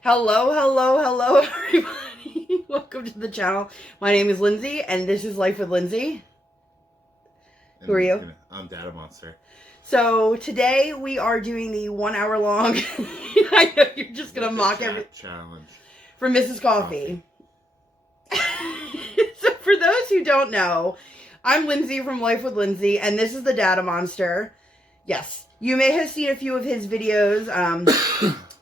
Hello, hello, hello, everybody. Welcome to the channel. My name is Lindsay, and this is Life with Lindsay. Who are you? I'm DaddaMonster. So today we are doing the 1 hour long. I know you're just gonna mock every challenge for Mrs. Coffee. So for those who don't know, I'm Lindsay from Life with Lindsay, and this is the DaddaMonster. Yes, you may have seen a few of his videos.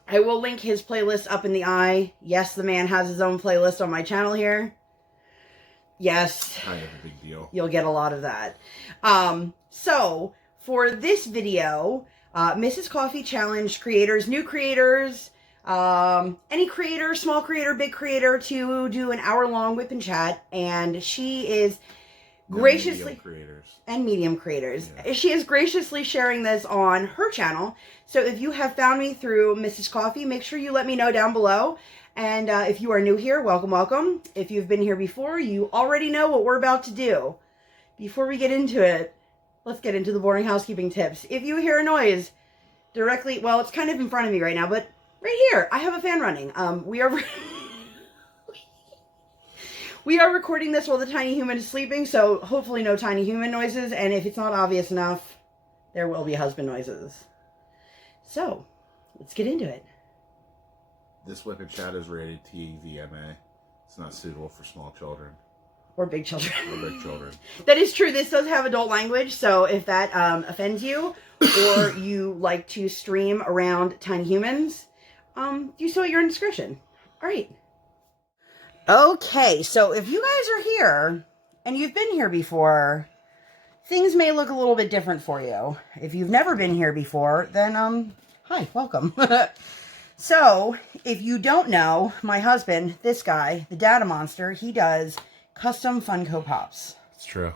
I will link his playlist up in the eye. Yes, the man has his own playlist on my channel here. Yes. Kind of a big deal. You'll get a lot of that. So, for this video, Mrs. Coffee challenged creators, new creators, any creator, small creator, big creator, to do an hour-long whip and chat. And she is graciously... medium creators. Yeah. She is graciously sharing this on her channel. So if you have found me through Mrs. Coffee, make sure you let me know down below. And if you are new here, welcome, welcome. If you've been here before, you already know what we're about to do. Before we get into it, let's get into the boring housekeeping tips. If you hear a noise directly, well, it's kind of in front of me right now, but right here, I have a fan running. We are recording this while the tiny human is sleeping, so hopefully no tiny human noises, and if it's not obvious enough, there will be husband noises. So, let's get into it. This whip and chat is rated TVMA. It's not suitable for small children. Or big children. Or big children. That is true. This does have adult language, so if that offends you, or you like to stream around tiny humans, do so at your own discretion. All right. Okay, so if you guys are here, and you've been here before, things may look a little bit different for you. If you've never been here before, then, hi, welcome. So, if you don't know, my husband, this guy, the DaddaMonster, he does custom Funko Pops. It's true.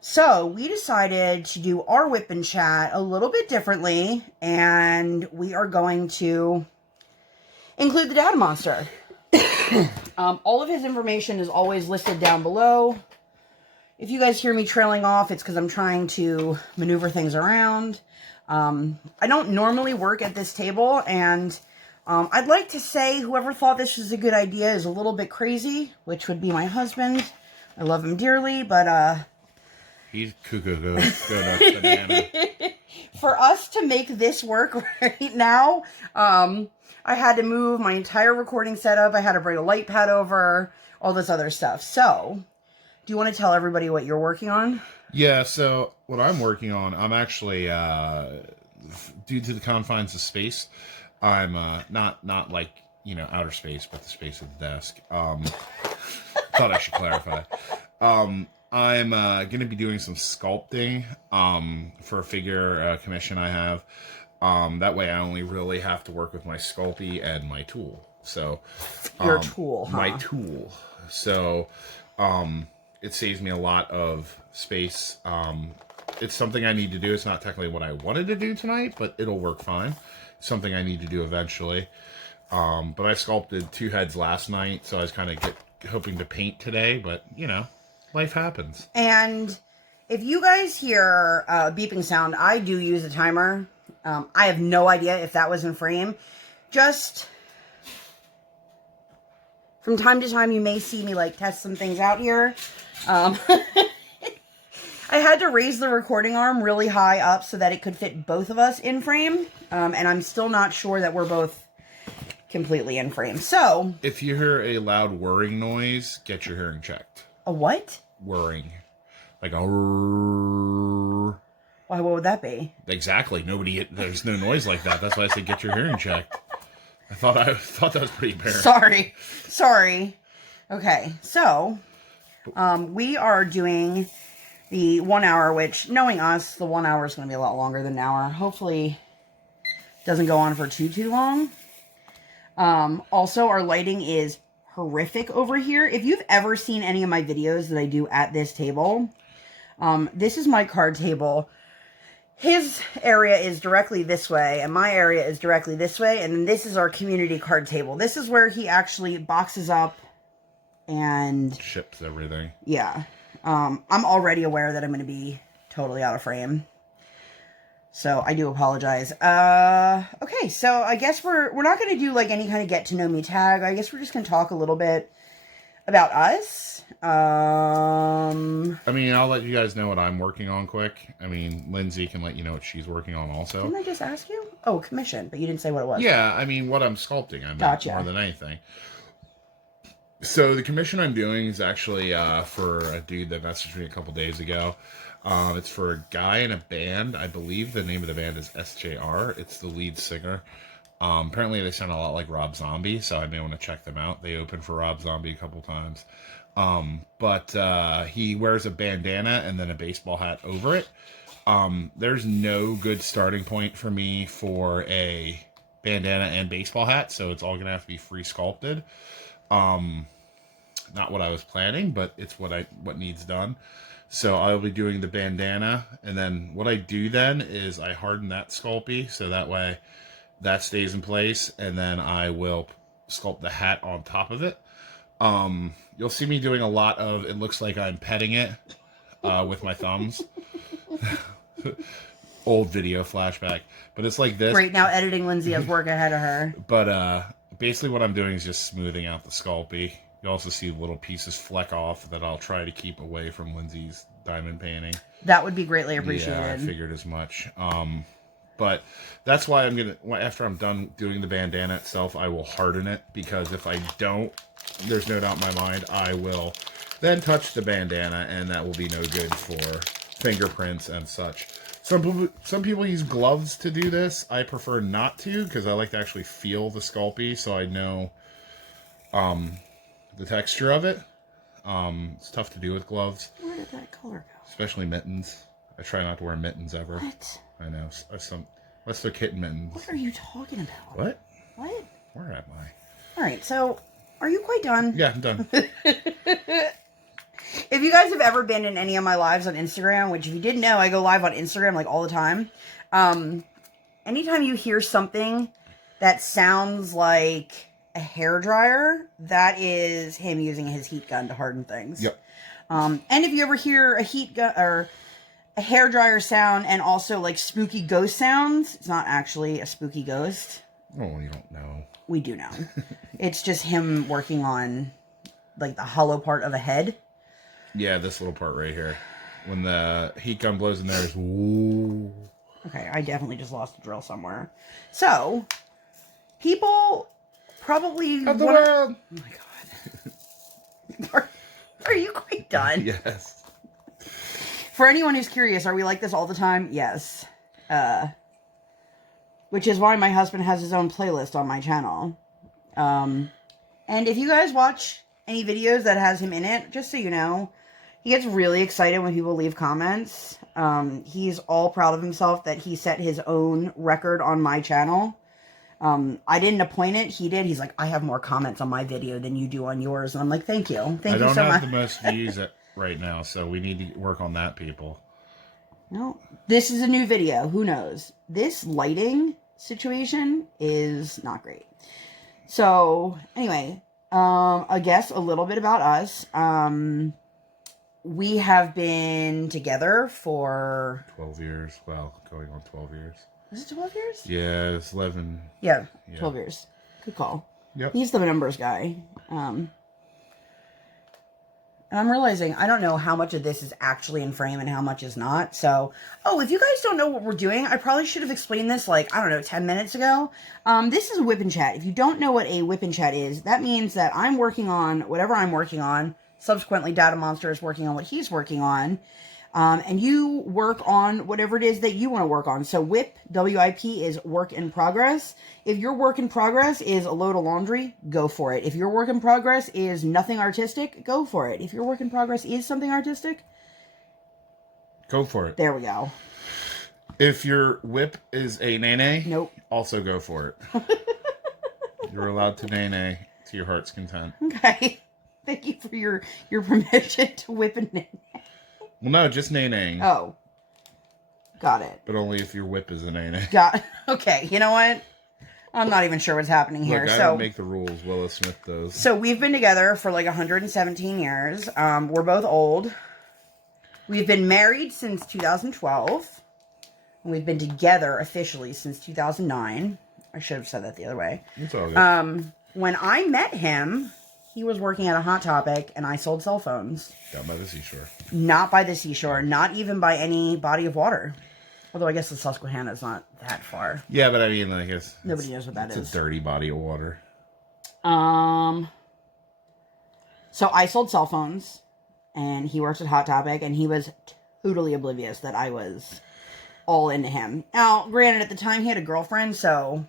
So, we decided to do our whip and chat a little bit differently, and we are going to include the DaddaMonster. All of his information is always listed down below. If you guys hear me trailing off, it's because I'm trying to maneuver things around. I don't normally work at this table, and I'd like to say whoever thought this was a good idea is a little bit crazy, which would be my husband. I love him dearly, but he's cuckoo go nuts banana. For us to make this work right now, I had to move my entire recording setup. I had to bring a light pad over, all this other stuff. So, do you want to tell everybody what you're working on? Yeah, so what I'm working on, I'm actually, due to the confines of space, I'm not like, you know, outer space, but the space of the desk. Thought I should clarify. I'm going to be doing some sculpting for a figure commission I have. That way I only really have to work with my Sculpey and my tool. So your tool, huh? My tool. So it saves me a lot of space. It's something I need to do. It's not technically what I wanted to do tonight, but it'll work fine. It's something I need to do eventually. But I sculpted 2 heads last night, so I was kind of hoping to paint today, but you know, life happens. And if you guys hear a beeping sound, I do use a timer. I have no idea if that was in frame. Just from time to time, you may see me like test some things out here. I had to raise the recording arm really high up so that it could fit both of us in frame. And I'm still not sure that we're both completely in frame. So, if you hear a loud whirring noise, get your hearing checked. A what? Whirring. Like a... Why, what would that be? Exactly. There's no noise like that. That's why I said get your hearing checked. I thought that was pretty apparent. Sorry. Okay, so we are doing the 1 hour, which, knowing us, the 1 hour is going to be a lot longer than an hour. Hopefully it doesn't go on for too long. Also, our lighting is horrific over here. If you've ever seen any of my videos that I do at this table, this is my card table. His area is directly this way, and my area is directly this way, and then this is our community card table. This is where he actually boxes up and... ships everything. Yeah. I'm already aware that I'm going to be totally out of frame. So I do apologize. Okay, so I guess we're not going to do like any kind of get to know me tag. I guess we're just going to talk a little bit about us. I mean, I'll let you guys know what I'm working on quick. I mean, Lindsay can let you know what she's working on also. Didn't I just ask you? Oh, commission, but you didn't say what it was. Yeah, I mean, what I'm sculpting, I mean, Gotcha. more than anything. So the commission I'm doing is actually for a dude that messaged me a couple days ago. It's for a guy in a band. I believe the name of the band is SJR. It's the lead singer. Apparently they sound a lot like Rob Zombie, so I may want to check them out. They opened for Rob Zombie a couple times. But he wears a bandana and then a baseball hat over it. There's no good starting point for me for a bandana and baseball hat, so it's all going to have to be free sculpted. Not what I was planning, but it's what needs done. So I'll be doing the bandana, and then what I do then is I harden that Sculpey, so that way that stays in place, and then I will sculpt the hat on top of it. You'll see me doing a lot of, it looks like I'm petting it with my thumbs. Old video flashback. But it's like this. Great, now editing Lindsay has work ahead of her. But basically what I'm doing is just smoothing out the Sculpey. You also see little pieces fleck off that I'll try to keep away from Lindsay's diamond painting. That would be greatly appreciated. Yeah, I figured as much. But that's why I'm going to, after I'm done doing the bandana itself, I will harden it. Because if I don't, there's no doubt in my mind, I will then touch the bandana, and that will be no good for fingerprints and such. Some people use gloves to do this. I prefer not to, because I like to actually feel the Sculpey, so I know the texture of it. It's tough to do with gloves. Where did that color go? Especially mittens. I try not to wear mittens ever. What? I know. Unless they're kitten mittens. What are you talking about? What? What? Where am I? Alright, so, are you quite done? Yeah, I'm done. If you guys have ever been in any of my lives on Instagram, which if you didn't know, I go live on Instagram like all the time. Anytime you hear something that sounds like a hairdryer, that is him using his heat gun to harden things. Yep. And if you ever hear a heat gun or a hairdryer sound and also like spooky ghost sounds, it's not actually a spooky ghost. Oh, you don't know. We do know. It's just him working on like the hollow part of a head. Yeah, this little part right here. When the heat gun blows in there, it's woo. Okay, I definitely just lost the drill somewhere. So, people probably Of the world. Oh my god. Are you quite done? Yes. For anyone who's curious, are we like this all the time? Yes. Which is why my husband has his own playlist on my channel. And if you guys watch any videos that has him in it, just so you know, he gets really excited when people leave comments. He's all proud of himself that he set his own record on my channel. I didn't appoint it. He did. He's like, I have more comments on my video than you do on yours. And I'm like, thank you. Thank you so much. I don't have the most views right now, so we need to work on that, people. No, this is a new video. Who knows? This lighting situation is not great. So, anyway, I guess a little bit about us. We have been together for 12 years. Well, going on 12 years. Is it 12 years? Yeah, it's 11. Yeah, 12 years. Good call. Yep. He's the numbers guy. And I'm realizing I don't know how much of this is actually in frame and how much is not. So, if you guys don't know what we're doing, I probably should have explained this like, I don't know, 10 minutes ago. This is a WIP Chat. If you don't know what a WIP Chat is, that means that I'm working on whatever I'm working on. Subsequently, DaddaMonster is working on what he's working on. And you work on whatever it is that you want to work on. So WIP, W-I-P, is work in progress. If your work in progress is a load of laundry, go for it. If your work in progress is nothing artistic, go for it. If your work in progress is something artistic, go for it. There we go. If your WIP is a nay-nay, nope. Also go for it. You're allowed to nay-nay to your heart's content. Okay. Thank you for your permission to whip and nay. Well, no, just nay-naying. Oh. Got it. But only if your WIP is a nay-nay. Okay, you know what? I'm not even sure what's happening here. Look, I don't make the rules. Willis Smith does. So we've been together for like 117 years. We're both old. We've been married since 2012. And we've been together officially since 2009. I should have said that the other way. It's all good. When I met him, he was working at a Hot Topic, and I sold cell phones. Down by the seashore. Not by the seashore. Not even by any body of water. Although I guess the Susquehanna is not that far. Yeah, but I mean, like, nobody knows what that is. It's a dirty body of water. So I sold cell phones, and he worked at Hot Topic, and he was totally oblivious that I was all into him. Now, granted, at the time he had a girlfriend, so...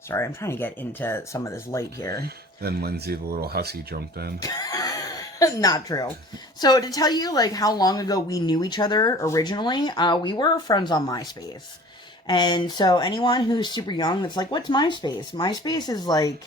Sorry, I'm trying to get into some of this light here. Then Lindsay, the little hussy, jumped in. Not true. So to tell you, like, how long ago we knew each other originally, we were friends on MySpace. And so anyone who's super young that's like, what's MySpace? MySpace is like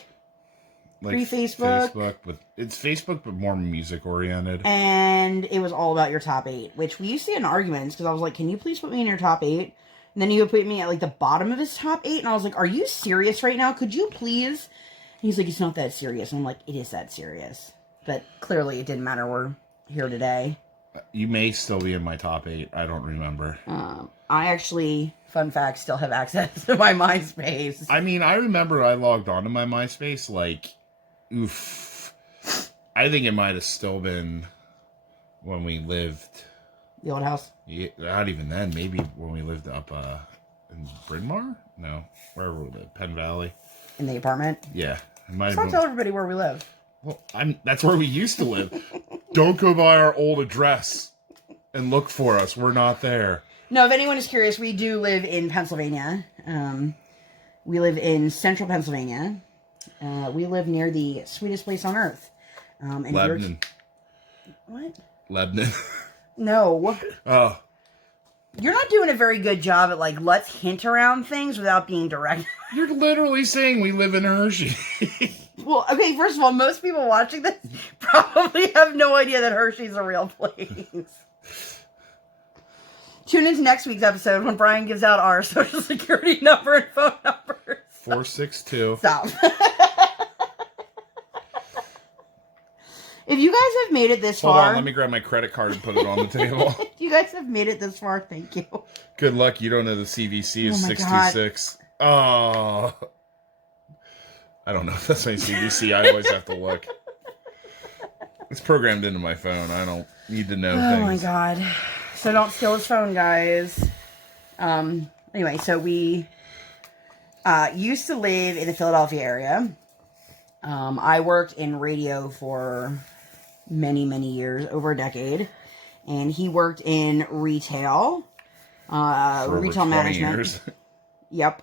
pre-Facebook. It's Facebook, but more music-oriented. And it was all about your top 8, which we used to get in arguments, because I was like, can you please put me in your top 8? And then he would put me at, like, the bottom of his top 8, and I was like, are you serious right now? Could you please? And he's like, it's not that serious. And I'm like, it is that serious. But clearly it didn't matter. We're here today. You may still be in my top 8. I don't remember. I actually, fun fact, still have access to my MySpace. I mean, I remember I logged on to my MySpace, like, oof. I think it might have still been when we lived... The old house? Yeah, not even then. Maybe when we lived up in Bryn Mawr? No. Where were we lived? Penn Valley? In the apartment? Yeah. Let's not tell everybody where we live. Well, that's where we used to live. Don't go by our old address and look for us. We're not there. No, if anyone is curious, we do live in Pennsylvania. We live in central Pennsylvania. We live near the sweetest place on earth. Lebanon. What? Lebanon. No. Oh. You're not doing a very good job at, like, let's hint around things without being direct. You're literally saying we live in Hershey. Well, okay, first of all, most people watching this probably have no idea that Hershey's a real place. Tune into next week's episode when Brian gives out our social security number and phone numbers. 462. Stop. If you guys have made it this far... Hold on, let me grab my credit card and put it on the table. If you guys have made it this far, thank you. Good luck, you don't know the CVC is 626. Oh. I don't know if that's my CVC. I always have to look. It's programmed into my phone. I don't need to know things. Oh my god. So don't steal his phone, guys. Anyway, so we used to live in the Philadelphia area. I worked in radio for many, many years, over a decade. And he worked in retail. Retail management. Years. Yep.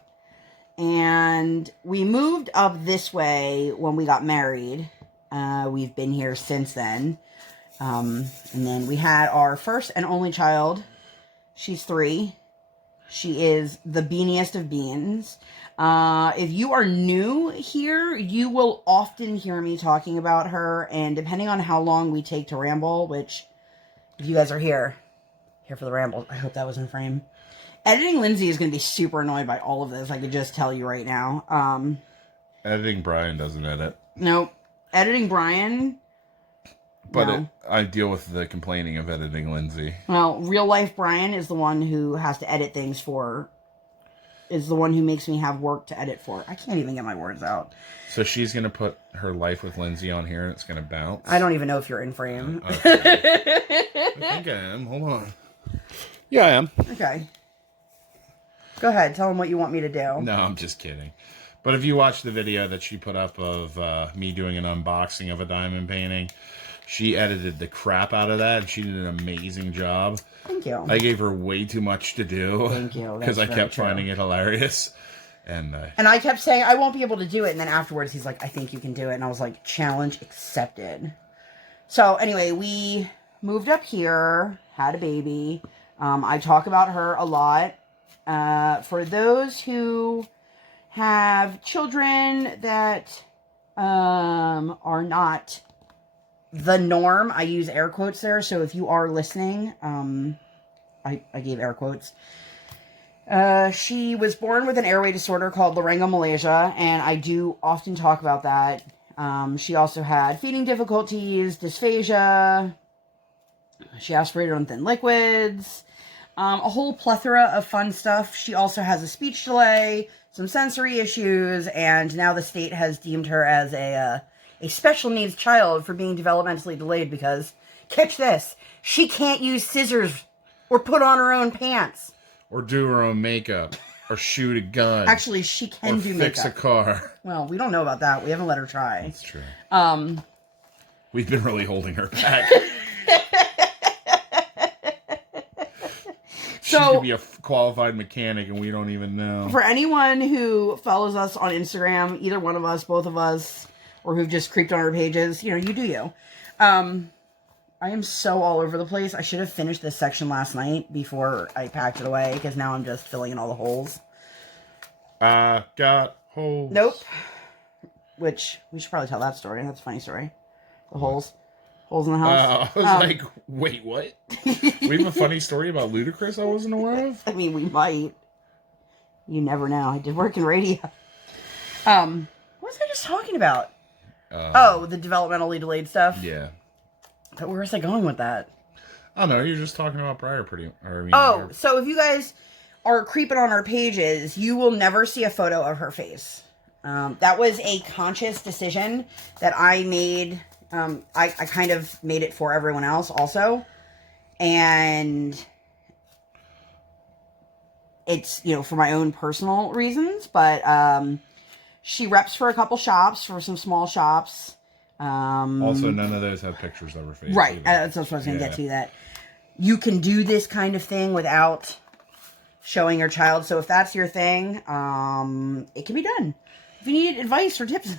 And we moved up this way when we got married. We've been here since then. And then we had our first and only child. She's 3. She is the beaniest of beans. If you are new here, you will often hear me talking about her. And depending on how long we take to ramble, which if you guys are here for the ramble, I hope that was in frame. Editing Lindsay is going to be super annoyed by all of this. I could just tell you right now. Editing Brian doesn't edit. Nope. Editing Brian... But no. I deal with the complaining of editing Lindsay. Well, real life Brian is the one who has to edit things for... Is the one who makes me have work to edit for. I can't even get my words out. So she's going to put her life with Lindsay on here and it's going to bounce? I don't even know if you're in frame. Okay. I think I am. Hold on. Yeah, I am. Okay. Go ahead. Tell them what you want me to do. No, I'm just kidding. But if you watch the video that she put up of me doing an unboxing of a diamond painting, she edited the crap out of that, and she did an amazing job. Thank you. I gave her way too much to do. Thank you. Because I kept finding it hilarious. And I kept saying, I won't be able to do it. And then afterwards, he's like, I think you can do it. And I was like, challenge accepted. So anyway, we moved up here, had a baby. I talk about her a lot. For those who have children that are not the norm, I use air quotes there. So if you are listening, I gave air quotes. She was born with an airway disorder called Laryngomalacia, and I do often talk about that. She also had feeding difficulties, dysphagia. She aspirated on thin liquids. A whole plethora of fun stuff. She also has a speech delay, some sensory issues, and now the state has deemed her as a special needs child for being developmentally delayed because, catch this, she can't use scissors or put on her own pants. Or do her own makeup. Or shoot a gun. Actually, she can do makeup. Or fix a car. Well, we don't know about that. We haven't let her try. That's true. Um, We've been really holding her back. She could be a qualified mechanic and we don't even know. For anyone who follows us on Instagram, either one of us, both of us, or who've just creeped on our pages, you know, you do you. I am so all over the place. I should have finished this section last night before I packed it away, because now I'm just filling in all the holes. I got holes. Nope. Which, we should probably tell that story. That's a funny story. The holes. Holes in the house. I was like, wait, what? We have a funny story about Ludacris I wasn't aware of? I mean, we might. You never know. I did work in radio. What was I just talking about? The developmentally delayed stuff? Yeah. But where was I going with that? Oh, no, you're just talking about Briar So if you guys are creeping on our pages, you will never see a photo of her face. That was a conscious decision that I made. I kind of made it for everyone else also. And it's, you know, for my own personal reasons. But she reps for a couple shops, for some small shops. Also, none of those have pictures of her face. Right. That's what I was going to get to, that you can do this kind of thing without showing your child. So if that's your thing, it can be done. If you need advice or tips.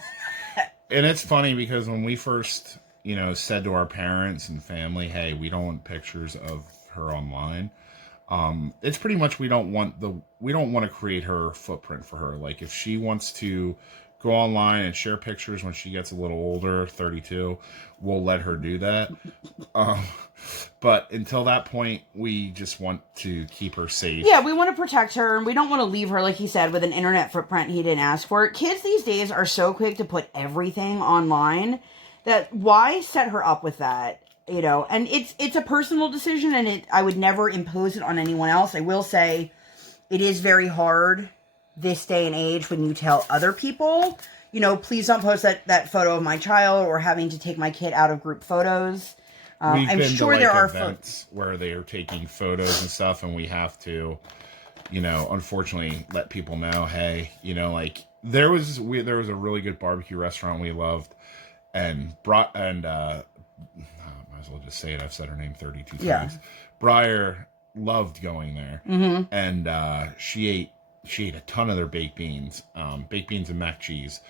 And it's funny because when we first, you know, said to our parents and family, hey, we don't want pictures of her online. It's pretty much we don't want to create her footprint for her. Like if she wants to go online and share pictures when she gets a little older, 32, we'll let her do that. But until that point, we just want to keep her safe. Yeah, we want to protect her, and we don't want to leave her, like he said, with an internet footprint he didn't ask for. Kids these days are so quick to put everything online that why set her up with that? You know, and it's a personal decision, and I would never impose it on anyone else. I will say it is very hard this day and age when you tell other people, you know, please don't post that photo of my child, or having to take my kid out of group photos. I'm sure there are events where they are taking photos and stuff, and we have to, you know, unfortunately let people know, hey, you know, like there was a really good barbecue restaurant we loved, and might as well just say it. I've said her name 32 times. Briar loved going there, and she ate a ton of their baked beans and mac cheese.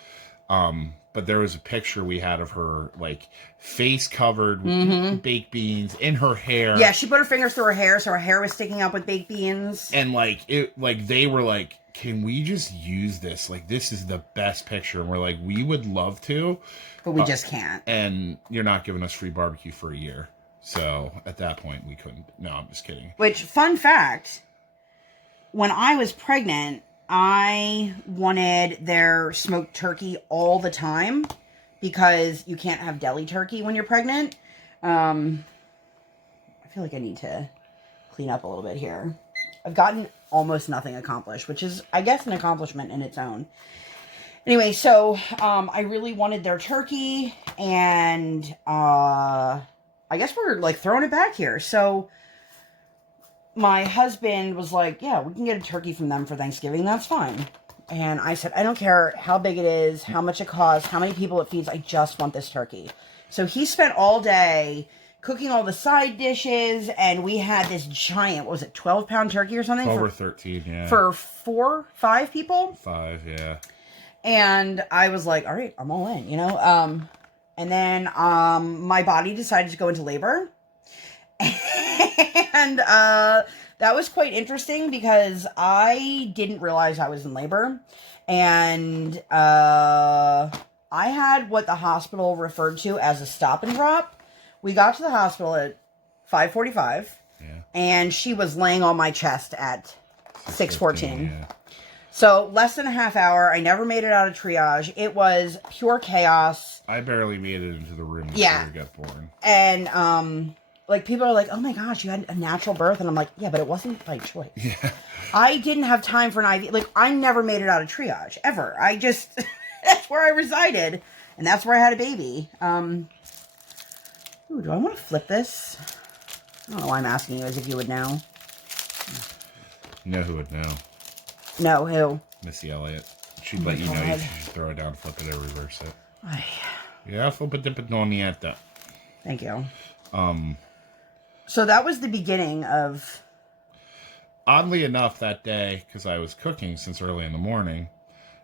But there was a picture we had of her, like, face covered with baked beans in her hair. Yeah, she put her fingers through her hair, so her hair was sticking up with baked beans. And, they were like, can we just use this? Like, this is the best picture. And we're like, we would love to. But we just can't. And you're not giving us free barbecue for a year. So, at that point, we couldn't. No, I'm just kidding. Which, fun fact, when I was pregnant, I wanted their smoked turkey all the time because you can't have deli turkey when you're pregnant. I feel like I need to clean up a little bit here. I've gotten almost nothing accomplished, which is, I guess, an accomplishment in its own. Anyway, so I really wanted their turkey, and I guess we're like throwing it back here. So my husband was like, yeah, we can get a turkey from them for Thanksgiving. That's fine. And I said, I don't care how big it is, how much it costs, how many people it feeds. I just want this turkey. So he spent all day cooking all the side dishes, and we had this giant, what was it, 12-pound turkey or something? 12 or 13, yeah. For 5 people? 5, yeah. And I was like, all right, I'm all in, you know? And then my body decided to go into labor. And that was quite interesting because I didn't realize I was in labor. And I had what the hospital referred to as a stop and drop. We got to the hospital at 5:45. Yeah. And she was laying on my chest at 6:14. Yeah. So less than a half hour. I never made it out of triage. It was pure chaos. I barely made it into the room before Yeah. we got born. And like, people are like, oh my gosh, you had a natural birth. And I'm like, yeah, but it wasn't by choice. Yeah. I didn't have time for an IV. Like, I never made it out of triage, ever. I just, that's where I resided. And that's where I had a baby. Ooh, do I want to flip this? I don't know why I'm asking you as if you would know. You know who would know? No, who? Missy Elliott. She'd let you know you should throw it down, flip it, or reverse it. Yeah, flip it, dip it, on the at that. Thank you. So that was the beginning of... Oddly enough, that day, because I was cooking since early in the morning,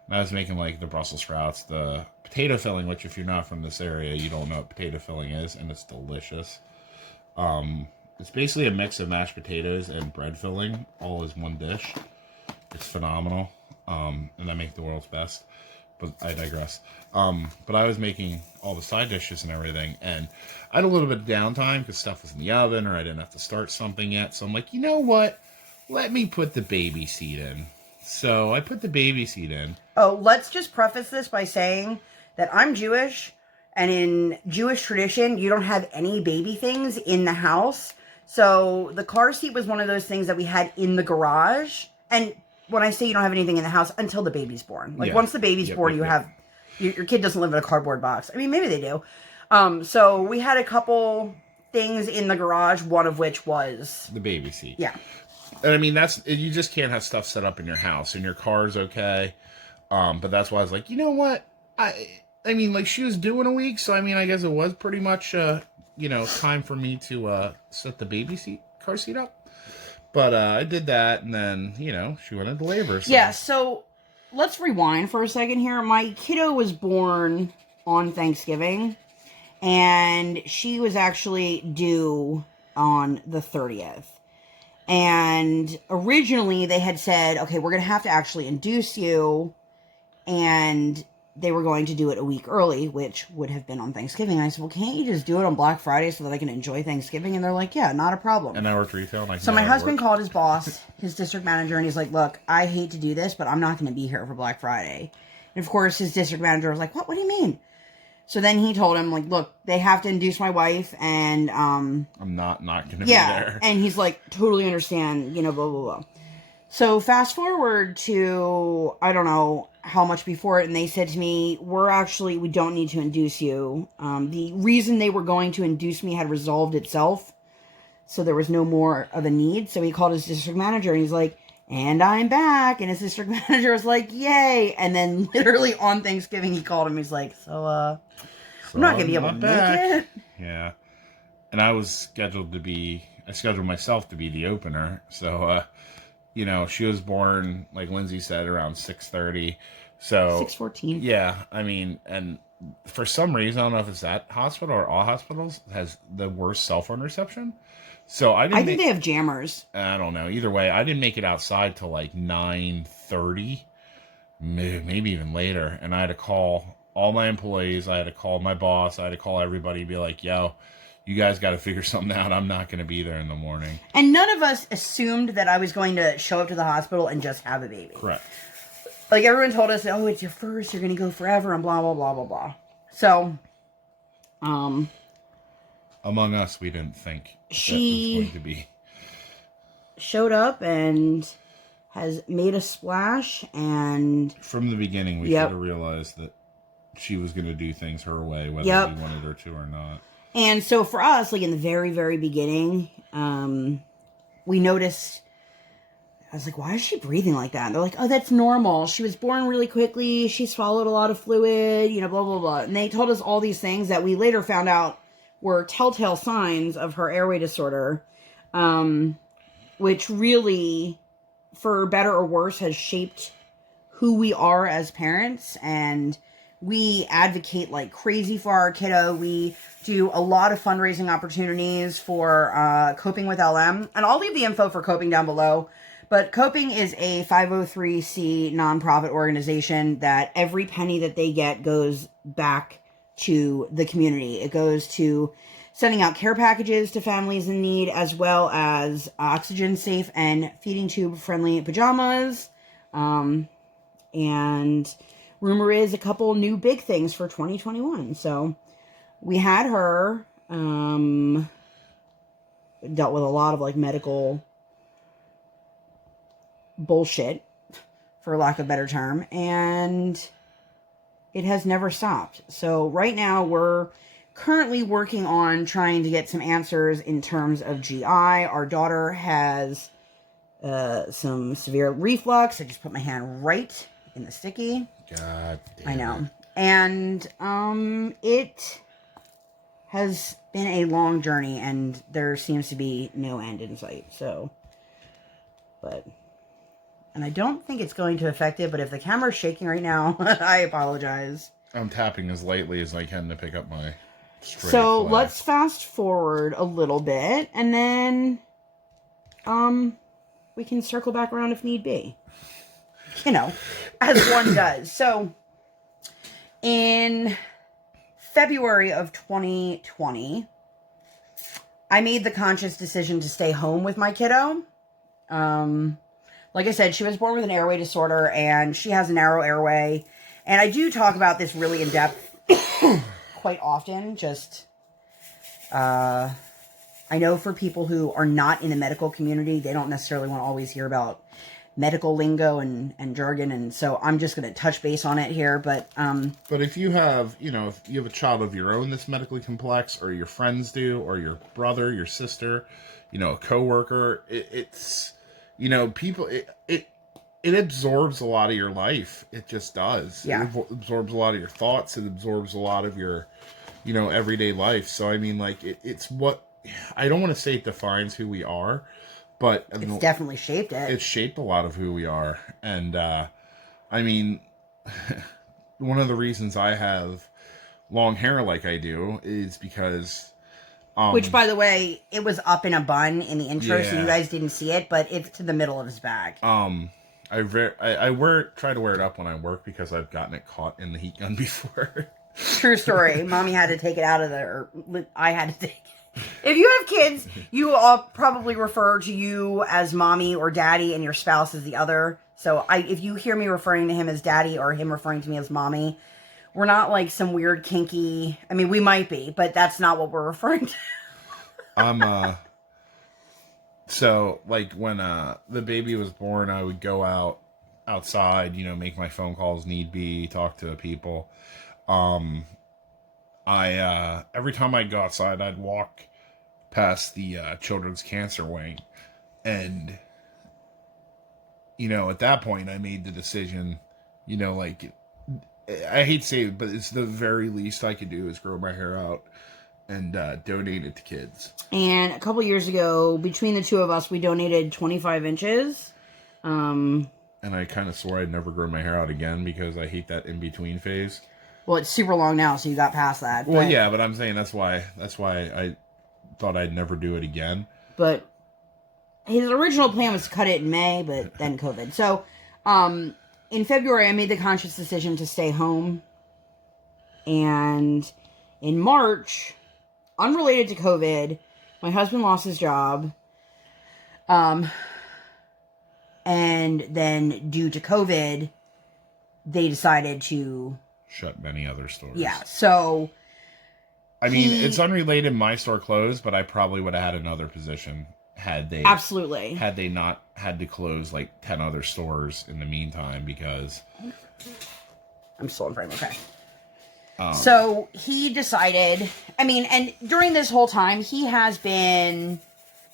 and I was making, like, the Brussels sprouts, the potato filling, which if you're not from this area, you don't know what potato filling is, and it's delicious. It's basically a mix of mashed potatoes and bread filling, all as one dish. It's phenomenal, and I make the world's best, but I digress. But I was making all the side dishes and everything, and I had a little bit of downtime because stuff was in the oven, or I didn't have to start something yet, so I'm like, you know what? Let me put the baby seat in. So I put the baby seat in. Oh, let's just preface this by saying that I'm Jewish, and in Jewish tradition, you don't have any baby things in the house. So the car seat was one of those things that we had in the garage. And when I say you don't have anything in the house, until the baby's born. Like, once the baby's born, you have... Your kid doesn't live in a cardboard box. I mean, maybe they do. So we had a couple things in the garage, one of which was... the baby seat. Yeah. And I mean, you just can't have stuff set up in your house, and your car's okay. But that's why I was like, you know what? I mean, like, she was due in a week, so I mean, I guess it was pretty much, time for me to set the baby car seat up. But I did that, and then, she went into labor. So. Yeah, so let's rewind for a second here. My kiddo was born on Thanksgiving, and she was actually due on the 30th. And originally they had said, okay, we're going to have to actually induce you, and they were going to do it a week early, which would have been on Thanksgiving. And I said, well, can't you just do it on Black Friday so that I can enjoy Thanksgiving? And they're like, yeah, not a problem. And I worked retail. So my husband called his boss, his district manager, and he's like, look, I hate to do this, but I'm not going to be here for Black Friday. And of course, his district manager was like, what? What do you mean? So then he told him, like, look, they have to induce my wife, and... I'm not going to be there. And he's like, totally understand, blah, blah, blah. So fast forward to, I don't know how much before it, and they said to me, we don't need to induce you. The reason they were going to induce me had resolved itself, so there was no more of a need. So he called his district manager, and he's like, and I'm back. And his district manager was like, yay. And then literally on Thanksgiving, he called him. He's like, I'm not going to be able to make it. Yeah. And I scheduled myself to be the opener. So, she was born, like Lindsay said, around 6:30. So 6:14. Yeah. I mean, and for some reason, I don't know if it's that hospital or all hospitals, has the worst cell phone reception. So I think they have jammers. I don't know. Either way, I didn't make it outside till like 9:30, maybe even later. And I had to call all my employees. I had to call my boss. I had to call everybody, be like, yo, you guys got to figure something out. I'm not going to be there in the morning. And none of us assumed that I was going to show up to the hospital and just have a baby. Correct. Like, everyone told us, oh, it's your first, you're going to go forever, and blah, blah, blah, blah, blah. So, among us, we didn't think she that was going to be. Showed up and has made a splash, and... From the beginning, we should have realized that she was going to do things her way, whether we wanted her to or not. And so for us, like in the very, very beginning, we noticed, I was like, why is she breathing like that? And they're like, oh, that's normal. She was born really quickly. She swallowed a lot of fluid, blah, blah, blah. And they told us all these things that we later found out were telltale signs of her airway disorder, which really, for better or worse, has shaped who we are as parents. And we advocate like crazy for our kiddo. We do a lot of fundraising opportunities for Coping with LM. And I'll leave the info for Coping down below. But Coping is a 503c nonprofit organization that every penny that they get goes back to the community. It goes to sending out care packages to families in need, as well as oxygen safe and feeding tube friendly pajamas. And rumor is a couple new big things for 2021. So we had her dealt with a lot of like medical bullshit, for lack of a better term, and it has never stopped. So right now we're currently working on trying to get some answers in terms of GI. Our daughter has some severe reflux. I just put my hand right in the sticky. God damn I know. it. And it has been a long journey, and there seems to be no end in sight. So, and I don't think it's going to affect it, but if the camera's shaking right now, I apologize. I'm tapping as lightly as I can to pick up my stray So flag. let's fast forward a little bit, and then we can circle back around if need be. You know, as one does. So in February of 2020, I made the conscious decision to stay home with my kiddo. Like I said, she was born with an airway disorder, and she has a narrow airway. And I do talk about this really in depth quite often. Just, I know for people who are not in the medical community, they don't necessarily want to always hear about medical lingo and jargon. And so I'm just going to touch base on it here. But if you have, if you have a child of your own that's medically complex, or your friends do, or your brother, your sister, a coworker, it's, people, it absorbs a lot of your life. It just does. Yeah. It absorbs a lot of your thoughts. It absorbs a lot of your, everyday life. So, I mean, like, it's what, I don't want to say it defines who we are, but it's definitely shaped it. It's shaped a lot of who we are. And, I mean, one of the reasons I have long hair like I do is because... which, by the way, it was up in a bun in the intro, so Yeah. you guys didn't see it, but it's to the middle of his bag. I try to wear it up when I work because I've gotten it caught in the heat gun before. True story. Mommy had to take it out of there. I had to take it. If you have kids, you all probably refer to you as mommy or daddy and your spouse as the other. So if you hear me referring to him as daddy or him referring to me as mommy, we're not like some weird kinky... I mean, we might be, but that's not what we're referring to. So, like, when the baby was born, I would go outside, make my phone calls need be, talk to people. Every time I'd go outside, I'd walk past the children's cancer wing. And, at that point, I made the decision, like, I hate to say it, but it's the very least I could do is grow my hair out and donate it to kids. And a couple years ago, between the two of us, we donated 25 inches. And I kind of swore I'd never grow my hair out again because I hate that in-between phase. Well, it's super long now, so you got past that. Well, yeah, but I'm saying that's why I thought I'd never do it again. But his original plan was to cut it in May, but then COVID. So, in February, I made the conscious decision to stay home. And in March, unrelated to COVID, my husband lost his job. And then due to COVID, they decided to shut many other stores. Yeah, so I mean, it's unrelated. My store closed, but I probably would have had another position had they not had to close like 10 other stores in the meantime because I'm still in frame. Okay. So he decided, I mean, and during this whole time, he has been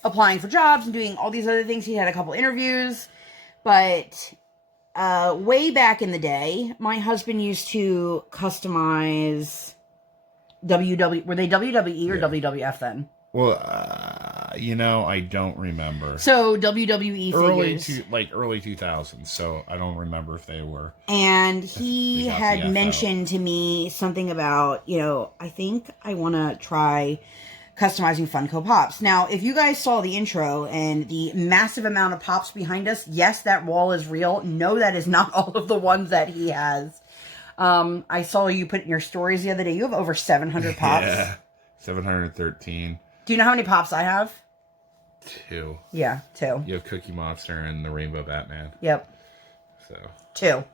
applying for jobs and doing all these other things. He had a couple interviews, but way back in the day, my husband used to customize were they WWE or WWF then? Well, I don't remember. So WWE figures. Early 2000s, so I don't remember if they were. And he had mentioned to me something about, I think I want to try customizing Funko Pops. Now, if you guys saw the intro and the massive amount of Pops behind us, yes, that wall is real. No, that is not all of the ones that he has. I saw you put in your stories the other day. You have over 700 Pops. Yeah, 713. Do you know how many Pops I have? 2. Yeah, 2. You have Cookie Monster and the Rainbow Batman. Yep. So 2. You know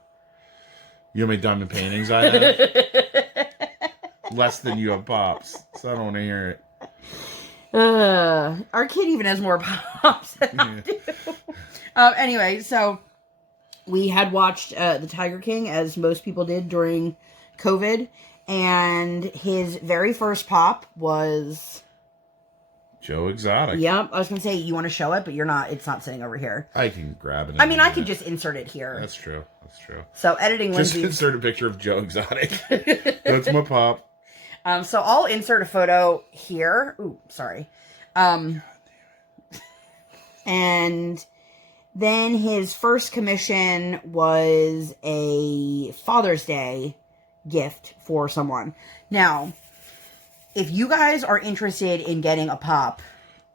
how many diamond paintings I have? Less than you have Pops. So I don't want to hear it. Our kid even has more pops than I do. Anyway, so we had watched The Tiger King, as most people did during COVID, and his very first pop was Joe Exotic. Yep, I was gonna say you want to show it, but you're not. It's not sitting over here. I can grab it. I mean, I could just insert it here. That's true. That's true. So editing Just Lindsay. insert a picture of Joe Exotic. That's my pop. So I'll insert a photo here. Ooh, sorry. And then his first commission was a Father's Day gift for someone. Now, if you guys are interested in getting a pop,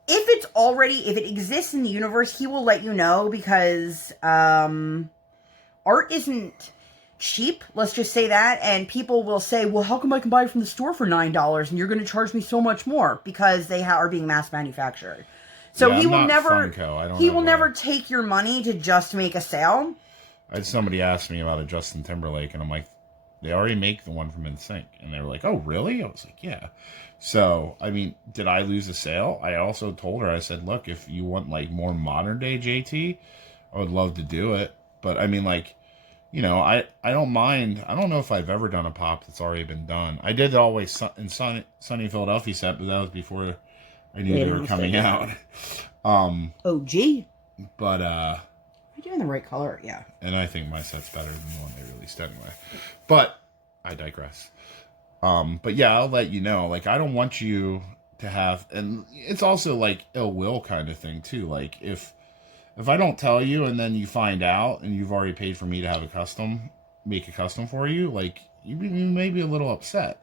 if it exists in the universe, he will let you know, because art isn't cheap, let's just say that, and people will say, well, how come I can buy it from the store for $9 and you're going to charge me so much more? Because they are being mass manufactured. So yeah, he will never never take your money to just make a sale. I had somebody ask me about a Justin Timberlake, and I'm like, they already make the one from NSYNC. And they were like, oh, really? I was like, yeah. So, I mean, did I lose a sale? I also told her, I said, look, if you want, like, more modern day JT, I would love to do it. But, I mean, like, you know, I don't mind. I don't know if I've ever done a pop that's already been done. I did the Always in Sunny Philadelphia set, but that was before I knew they were coming out. Oh, gee. But, you're doing the right color, yeah. And I think my set's better than the one they released anyway. But, I digress. But yeah, I'll let you know. Like, I don't want you to have, and it's also like ill will kind of thing too. Like, if I don't tell you and then you find out and you've already paid for me to have make a custom for you, like, you may be a little upset.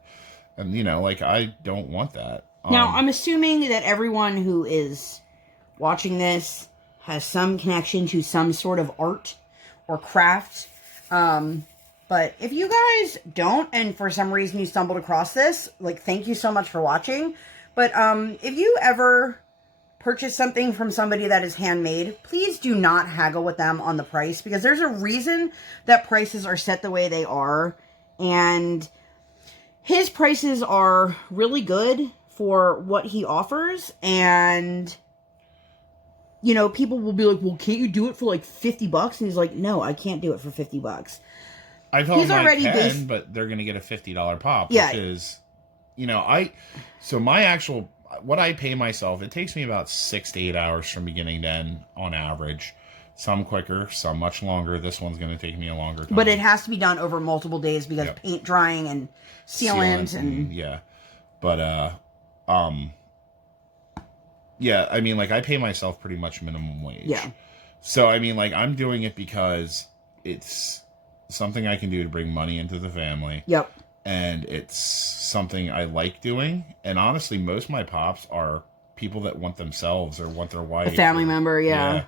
And, you know, like, I don't want that. Now, I'm assuming that everyone who is watching this has some connection to some sort of art or craft. But if you guys don't, and for some reason you stumbled across this, like, thank you so much for watching. But if you ever purchase something from somebody that is handmade, please do not haggle with them on the price, because there's a reason that prices are set the way they are. And his prices are really good for what he offers. And, you know, people will be like, well, can't you do it for like $50? And he's like, no, I can't do it for $50. I told him I can, but they're going to get a $50 pop, yeah. Which is, you know, what I pay myself, it takes me about 6 to 8 hours from beginning to end on average. Some quicker, some much longer. This one's going to take me a longer time. But it has to be done over multiple days because paint drying and sealant and yeah. But, yeah, I mean, like, I pay myself pretty much minimum wage. Yeah. So, I mean, like, I'm doing it because it's something I can do to bring money into the family. Yep. And it's something I like doing. And honestly, most of my pops are people that want themselves or want their wife. A family member, yeah.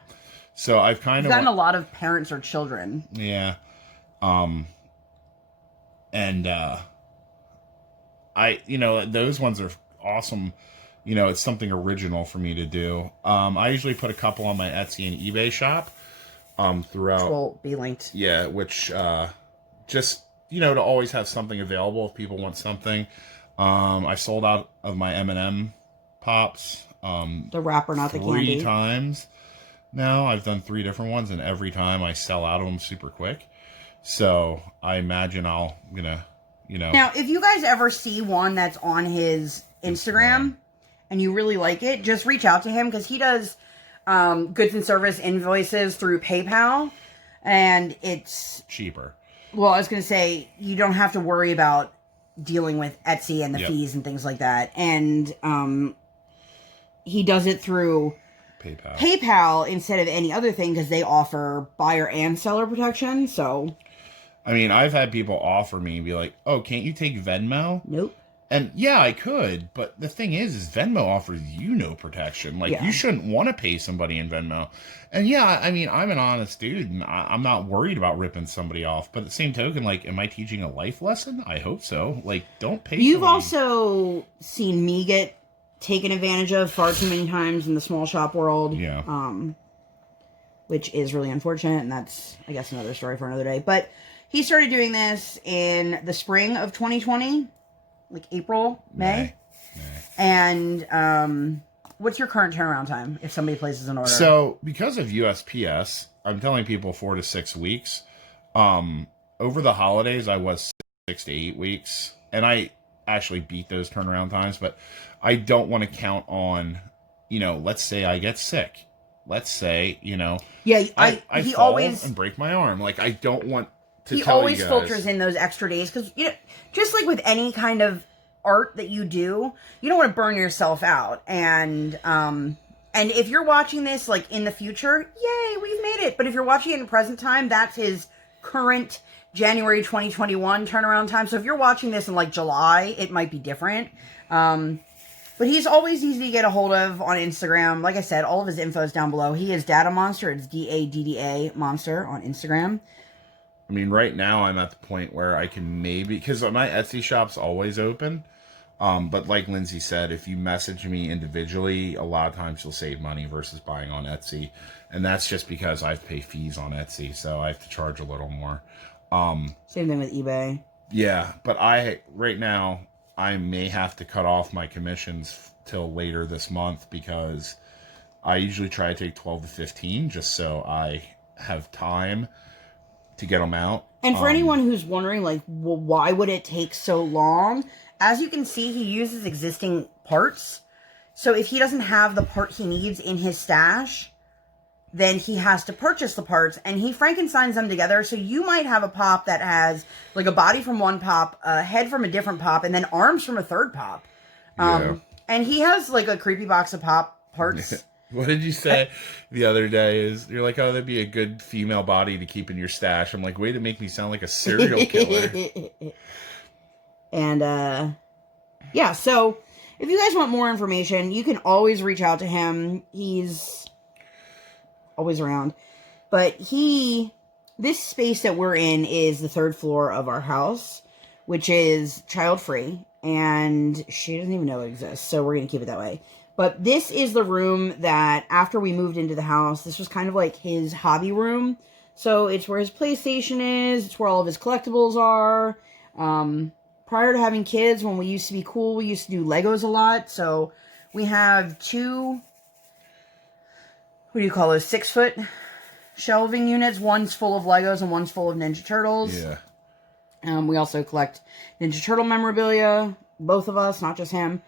So I've kind of gotten a lot of parents or children. Yeah. And you know, those ones are awesome. You know, it's something original for me to do. I usually put a couple on my Etsy and eBay shop. Throughout. Which will be linked. Yeah, which just, you know, to always have something available if people want something. I sold out of my M&M pops. The wrapper, not the candy. 3 times now. I've done 3 different ones, and every time I sell out of them super quick. So I imagine gonna, you know. Now, if you guys ever see one that's on his Instagram and you really like it, just reach out to him, because he does goods and service invoices through PayPal, and it's cheaper. Well, I was going to say, you don't have to worry about dealing with Etsy and the fees and things like that. And he does it through PayPal instead of any other thing, because they offer buyer and seller protection. So, I mean, I've had people offer me and be like, oh, can't you take Venmo? Nope. And yeah, I could, but the thing is Venmo offers you no protection. Like, you shouldn't want to pay somebody in Venmo. And yeah, I mean, I'm an honest dude, and I'm not worried about ripping somebody off. But at the same token, like, am I teaching a life lesson? I hope so. Like, don't pay You've somebody. Also seen me get taken advantage of far too many times in the small shop world. Yeah. Which is really unfortunate, and that's, I guess, another story for another day. But he started doing this in the spring of 2020. Like April, May. And what's your current turnaround time if somebody places an order? So because of USPS, I'm telling people 4 to 6 weeks. Over the holidays, I was 6 to 8 weeks, and I actually beat those turnaround times. But I don't want to count on, let's say I get sick. Let's say, yeah, I he fall always and break my arm. Like, I don't want to he tell always you guys. filters in those extra days because just like with any kind of art that you do, you don't want to burn yourself out. And if you're watching this like in the future, yay, we've made it. But if you're watching it in present time, that's his current January 2021 turnaround time. So if you're watching this in like July, it might be different. But he's always easy to get a hold of on Instagram. Like I said, all of his info is down below. He is DaddaMonster. It's DADDA Monster on Instagram. I mean, right now I'm at the point where I can maybe, because my Etsy shop's always open. But like Lindsay said, if you message me individually, a lot of times you'll save money versus buying on Etsy. And that's just because I have to pay fees on Etsy, so I have to charge a little more. Same thing with eBay. Yeah, but right now, I may have to cut off my commissions till later this month because I usually try to take 12 to 15 just so I have time to get them out. And for anyone who's wondering, like, well, why would it take so long? As you can see, he uses existing parts. So if he doesn't have the part he needs in his stash, then he has to purchase the parts, and he Frankensteins them together. So you might have a pop that has like a body from one pop, a head from a different pop, and then arms from a third pop. And he has like a creepy box of pop parts. What did you say the other day? You're like, oh, that'd be a good female body to keep in your stash. I'm like, way to make me sound like a serial killer. And yeah, so if you guys want more information, you can always reach out to him. He's always around. But this space that we're in is the 3rd floor of our house, which is child-free, and she doesn't even know it exists, so we're going to keep it that way. But this is the room that, after we moved into the house, this was kind of like his hobby room. So it's where his PlayStation is, it's where all of his collectibles are. Prior to having kids, when we used to be cool, we used to do Legos a lot. So we have 2, what do you call those, 6-foot shelving units. One's full of Legos and one's full of Ninja Turtles. Yeah. We also collect Ninja Turtle memorabilia, both of us, not just him.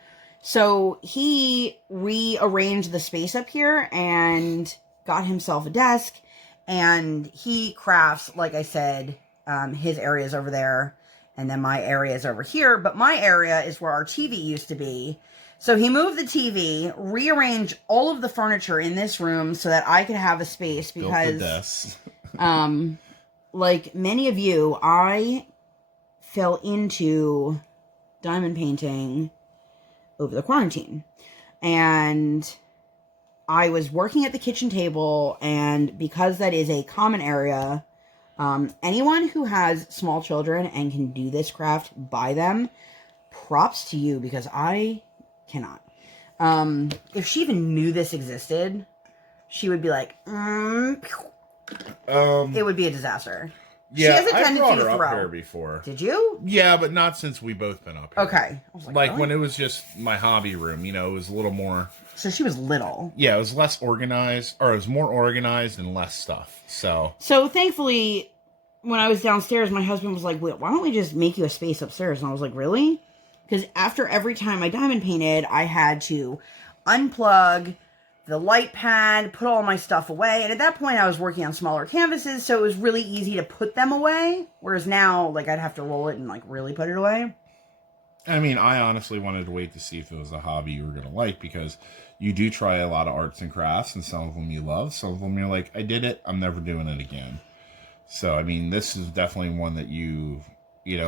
So he rearranged the space up here and got himself a desk, and he crafts, like I said, his area is over there, and then my area is over here, but my area is where our TV used to be. So he moved the TV, rearranged all of the furniture in this room so that I could have a space, because like many of you, I fell into diamond painting over the quarantine, and I was working at the kitchen table, and because that is a common area, anyone who has small children and can do this craft, buy them. Props to you, because I cannot. If she even knew this existed, she would be like, it would be a disaster. Yeah, she has a tendency I brought her to up throw. here before. Did you? Yeah, but not since we both been up here. Okay. I was Like really? when it was just my hobby room, it was a little more... So she was little. Yeah, it was less organized, or it was more organized and less stuff, So thankfully, when I was downstairs, my husband was like, why don't we just make you a space upstairs? And I was like, really? Because after every time I diamond painted, I had to unplug the light pad, put all my stuff away. And at that point, I was working on smaller canvases, so it was really easy to put them away. Whereas now, like, I'd have to roll it and, like, really put it away. I mean, I honestly wanted to wait to see if it was a hobby you were going to like, because you do try a lot of arts and crafts, and some of them you love. Some of them you're like, I did it, I'm never doing it again. So, I mean, this is definitely one that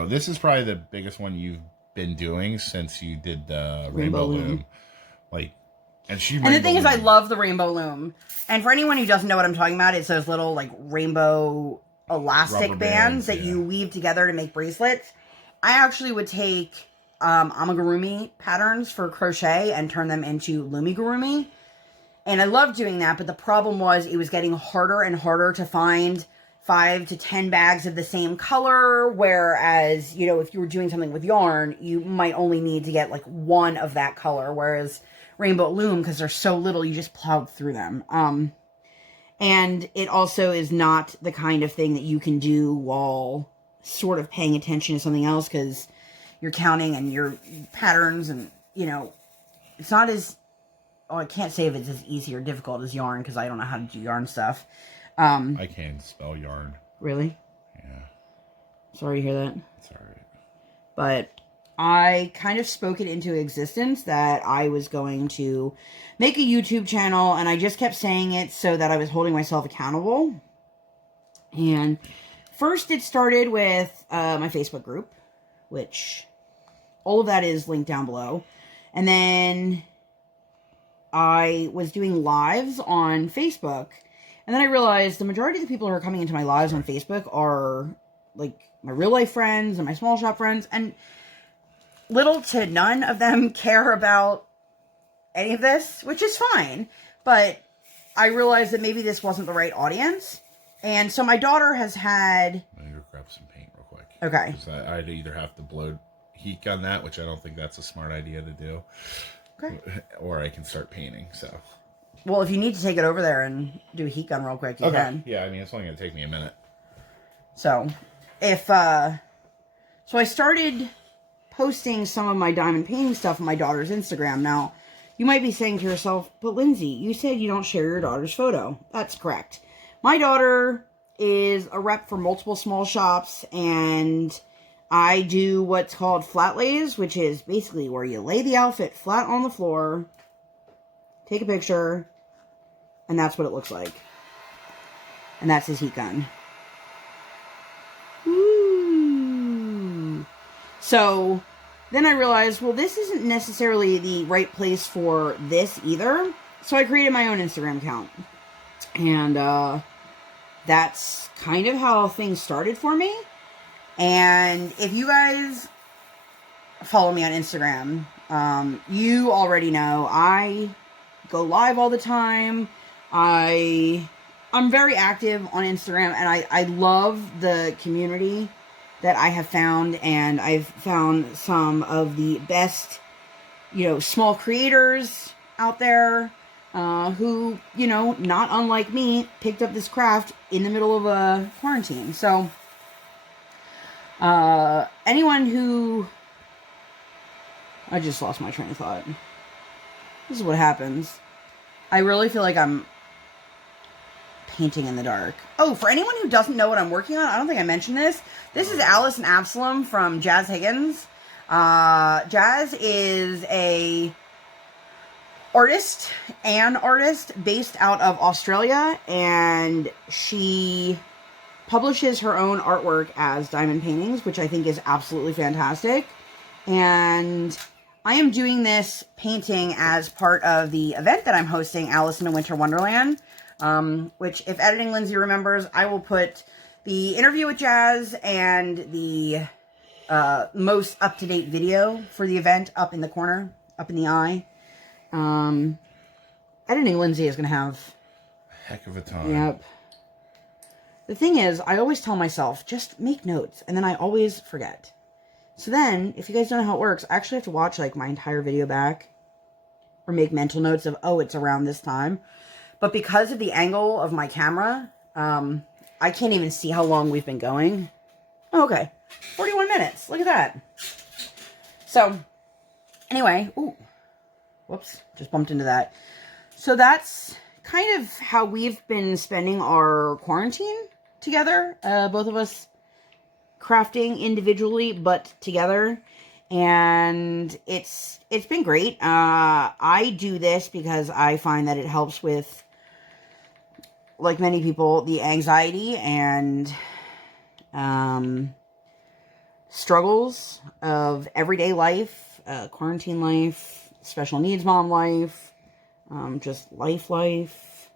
this is probably the biggest one you've been doing since you did the Rainbow Loom. And the thing is, I love the Rainbow Loom. And for anyone who doesn't know what I'm talking about, it's those little, like, rainbow elastic Rubber bands that yeah. you weave together to make bracelets. I actually would take amigurumi patterns for crochet and turn them into lumigurumi. And I love doing that, but the problem was it was getting harder and harder to find 5 to 10 bags of the same color, whereas, if you were doing something with yarn, you might only need to get, like, one of that color, whereas rainbow loom because they're so little, you just plowed through them. And it also is not the kind of thing that you can do while sort of paying attention to something else, because you're counting and your patterns and, you know, it's not as, oh, I can't say if it's as easy or difficult as yarn because I don't know how to do yarn stuff. I can't spell yarn. Really? Yeah. Sorry to hear that. It's alright. But I kind of spoke it into existence that I was going to make a YouTube channel, and I just kept saying it so that I was holding myself accountable. And first it started with my Facebook group, which all of that is linked down below. And then I was doing lives on Facebook, and then I realized the majority of the people who are coming into my lives on Facebook are like my real life friends and my small shop friends, and little to none of them care about any of this, which is fine. But I realized that maybe this wasn't the right audience. And so my daughter has had... I'm going to grab some paint real quick. Okay. Because I'd either have to blow heat on that, which I don't think that's a smart idea to do. Okay. Or I can start painting, so... Well, if you need to take it over there and do a heat gun real quick, you can. Yeah, I mean, it's only going to take me a minute. So, so I started posting some of my diamond painting stuff on my daughter's Instagram. Now, you might be saying to yourself, but Lindsay, you said you don't share your daughter's photo. That's correct. My daughter is a rep for multiple small shops, and I do what's called flat lays, which is basically where you lay the outfit flat on the floor, take a picture, and that's what it looks like. And that's his heat gun. Woo! So then I realized, well, this isn't necessarily the right place for this either. So I created my own Instagram account. And that's kind of how things started for me. And if you guys follow me on Instagram, you already know I go live all the time. I'm very active on Instagram, and I love the community that I have found, and I've found some of the best, you know, small creators out there who, you know, not unlike me, picked up this craft in the middle of a quarantine. So, anyone who... I just lost my train of thought. This is what happens. I really feel like I'm painting in the dark. Oh, for anyone who doesn't know what I'm working on, I don't think I mentioned this. This is Alice and Absolem from Jazz Higgins. Jazz is a artist based out of Australia, and she publishes her own artwork as diamond paintings, which I think is absolutely fantastic. And I am doing this painting as part of the event that I'm hosting, Alice in a Winter Wonderland, which, if Editing Lindsay remembers, I will put the interview with Jazz and the most up-to-date video for the event up in the corner, up in the eye. Editing Lindsay is going to have... Heck of a time. Yep. The thing is, I always tell myself, just make notes, and then I always forget. So then, if you guys don't know how it works, I actually have to watch, like, my entire video back, or make mental notes of, oh, it's around this time. But because of the angle of my camera, I can't even see how long we've been going. Oh, okay. 41 minutes. Look at that. So, anyway. Ooh. Whoops. Just bumped into that. So, that's kind of how we've been spending our quarantine together. Both of us crafting individually, but together. And it's been great. I do this because I find that it helps with, like many people, the anxiety and struggles of everyday life, quarantine life, special needs mom life, just life.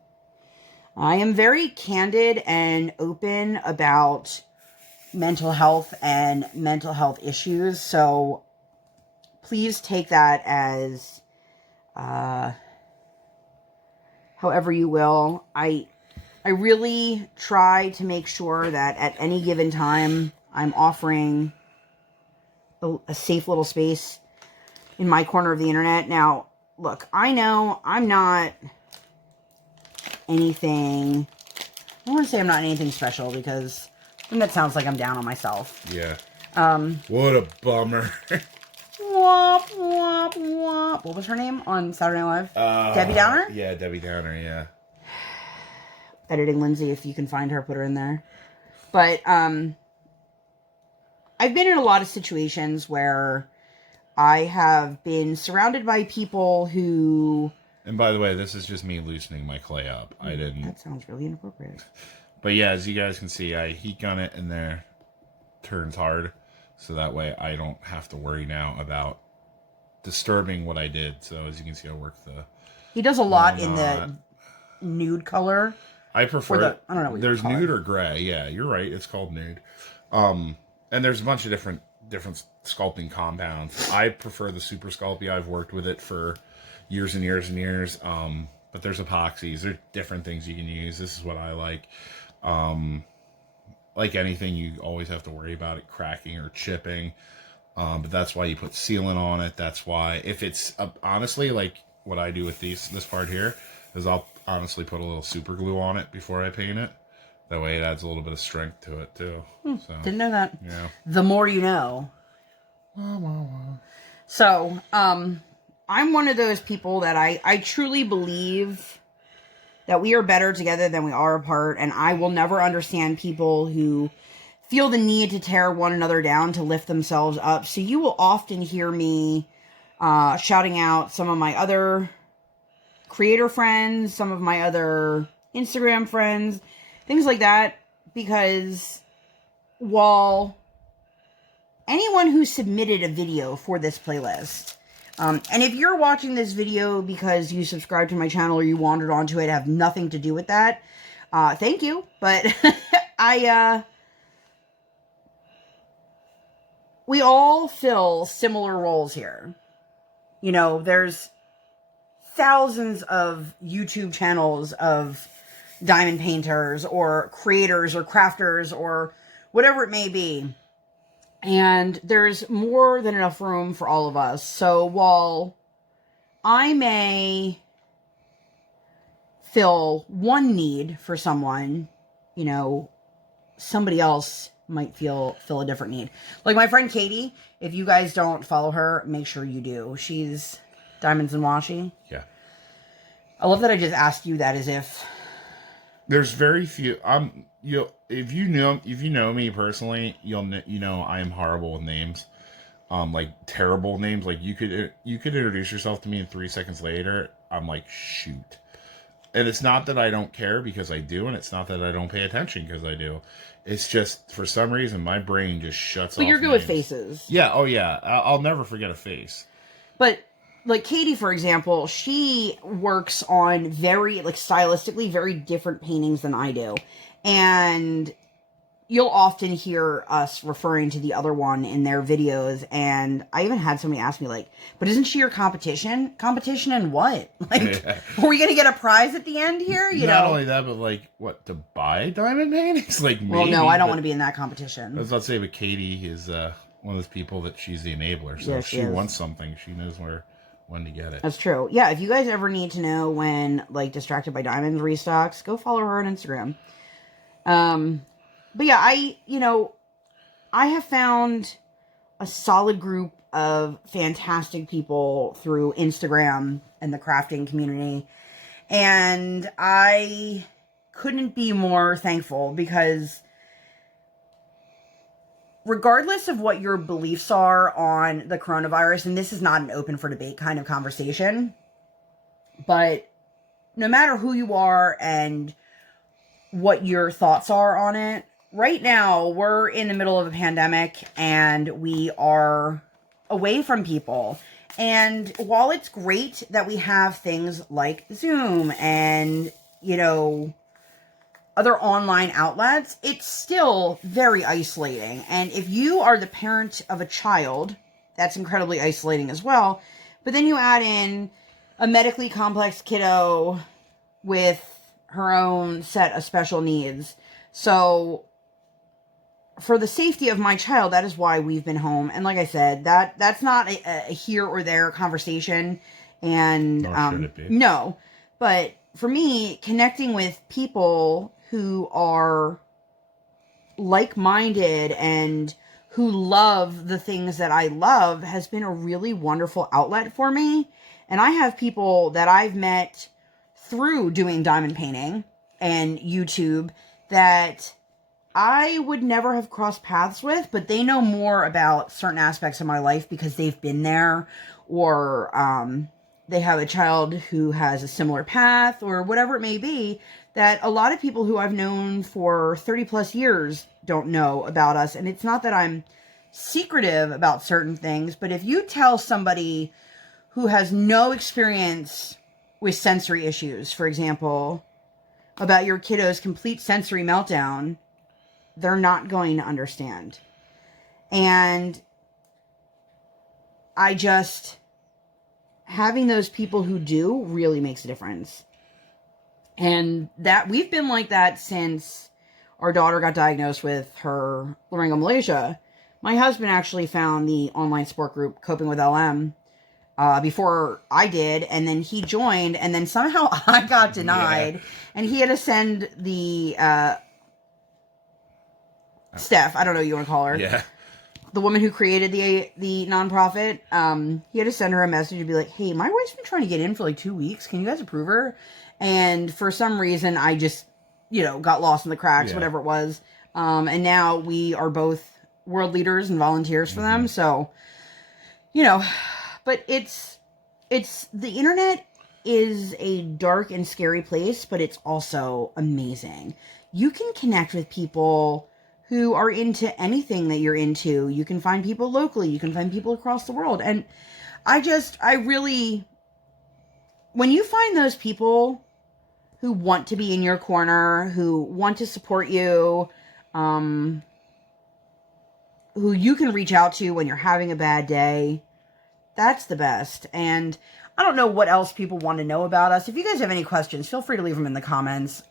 I am very candid and open about mental health and mental health issues, so please take that as however you will. I really try to make sure that at any given time I'm offering a safe little space in my corner of the internet. Now, look, I know I'm not anything, I don't want to say I'm not anything special because then that sounds like I'm down on myself. Yeah. What a bummer. Womp, womp, womp. What was her name on Saturday Night Live? Debbie Downer? Yeah, Debbie Downer, yeah. Editing Lindsay, if you can find her, put her in there. But, I've been in a lot of situations where I have been surrounded by people who... And by the way, this is just me loosening my clay up. I didn't... That sounds really inappropriate. But yeah, as you guys can see, I heat gun it in there. Turns hard. So that way I don't have to worry now about disturbing what I did. So as you can see, I work the... He does a lot in the nude color. I prefer... I don't know what there's nude or gray. Yeah, you're right. It's called nude. And there's a bunch of different sculpting compounds. I prefer the Super Sculpey. I've worked with it for years and years and years. But there's epoxies. There's different things you can use. This is what I like. Like anything, you always have to worry about it cracking or chipping. But that's why you put sealant on it. That's why, if it's, honestly, like what I do with this part here, is I'll honestly put a little super glue on it before I paint it. That way it adds a little bit of strength to it, too. So, didn't know that. Yeah. The more you know. So, I'm one of those people that I truly believe that we are better together than we are apart, and I will never understand people who feel the need to tear one another down to lift themselves up. So you will often hear me shouting out some of my other creator friends, some of my other Instagram friends, things like that, because while anyone who submitted a video for this playlist, and if you're watching this video because you subscribed to my channel or you wandered onto it, have nothing to do with that, thank you, but we all fill similar roles here. You know, there's thousands of YouTube channels of diamond painters or creators or crafters or whatever it may be. And there's more than enough room for all of us. So while I may fill one need for someone, you know, somebody else might fill a different need. Like my friend Katie, if you guys don't follow her, make sure you do. She's Diamonds and Washi. Yeah. I love that I just asked you that as if... There's very few... If you know me personally, you know I am horrible with names. Like terrible names. Like you could introduce yourself to me and 3 seconds later, I'm like, shoot. And it's not that I don't care, because I do, and it's not that I don't pay attention, because I do. It's just, for some reason, my brain just shuts off. But you're good with faces. Yeah, oh yeah. I'll never forget a face. But, like, Katie, for example, she works on very, like, stylistically very different paintings than I do. And you'll often hear us referring to the other one in their videos, and I even had somebody ask me, like, but isn't she your competition? Competition in what? Like, are we going to get a prize at the end here? You Not know? only that, but, like, what, to buy diamond paintings? Like, maybe, well, no, I don't want to be in that competition. I was about to say, but Katie is one of those people that she's the enabler, so if she wants something, she knows when to get it. That's true. Yeah, if you guys ever need to know when, like, Distracted by Diamonds restocks, go follow her on Instagram. But yeah, I have found a solid group of fantastic people through Instagram and the crafting community. And I couldn't be more thankful, because regardless of what your beliefs are on the coronavirus, and this is not an open for debate kind of conversation, but no matter who you are and what your thoughts are on it, right now we're in the middle of a pandemic and we are away from people. And while it's great that we have things like Zoom and, you know, other online outlets, it's still very isolating. And if you are the parent of a child, that's incredibly isolating as well. But then you add in a medically complex kiddo with her own set of special needs. So for the safety of my child, that is why we've been home. And like I said, that's not a here or there conversation. And Nor should it be. no, but for me, connecting with people who are like-minded and who love the things that I love has been a really wonderful outlet for me. And I have people that I've met through doing diamond painting and YouTube that I would never have crossed paths with, but they know more about certain aspects of my life because they've been there, or they have a child who has a similar path, or whatever it may be, that a lot of people who I've known for 30 plus years don't know about us. And it's not that I'm secretive about certain things, but if you tell somebody who has no experience with sensory issues, for example, about your kiddo's complete sensory meltdown, they're not going to understand. And having those people who do really makes a difference. And that we've been like that since our daughter got diagnosed with her Laryngomalacia. My husband actually found the online support group Coping with LM before I did, and then he joined, and then somehow I got denied, yeah. And he had to send the Steph, I don't know what you want to call her. Yeah. The woman who created the nonprofit, he had to send her a message and be like, hey, my wife's been trying to get in for like 2 weeks. Can you guys approve her? And for some reason, I just, got lost in the cracks, whatever it was. And now we are both world leaders and volunteers for them. So, but it's the internet is a dark and scary place, but it's also amazing. You can connect with people who are into anything that you're into. You can find people locally. You can find people across the world. And when you find those people who want to be in your corner, who want to support you, who you can reach out to when you're having a bad day, that's the best. And I don't know what else people want to know about us. If you guys have any questions, feel free to leave them in the comments.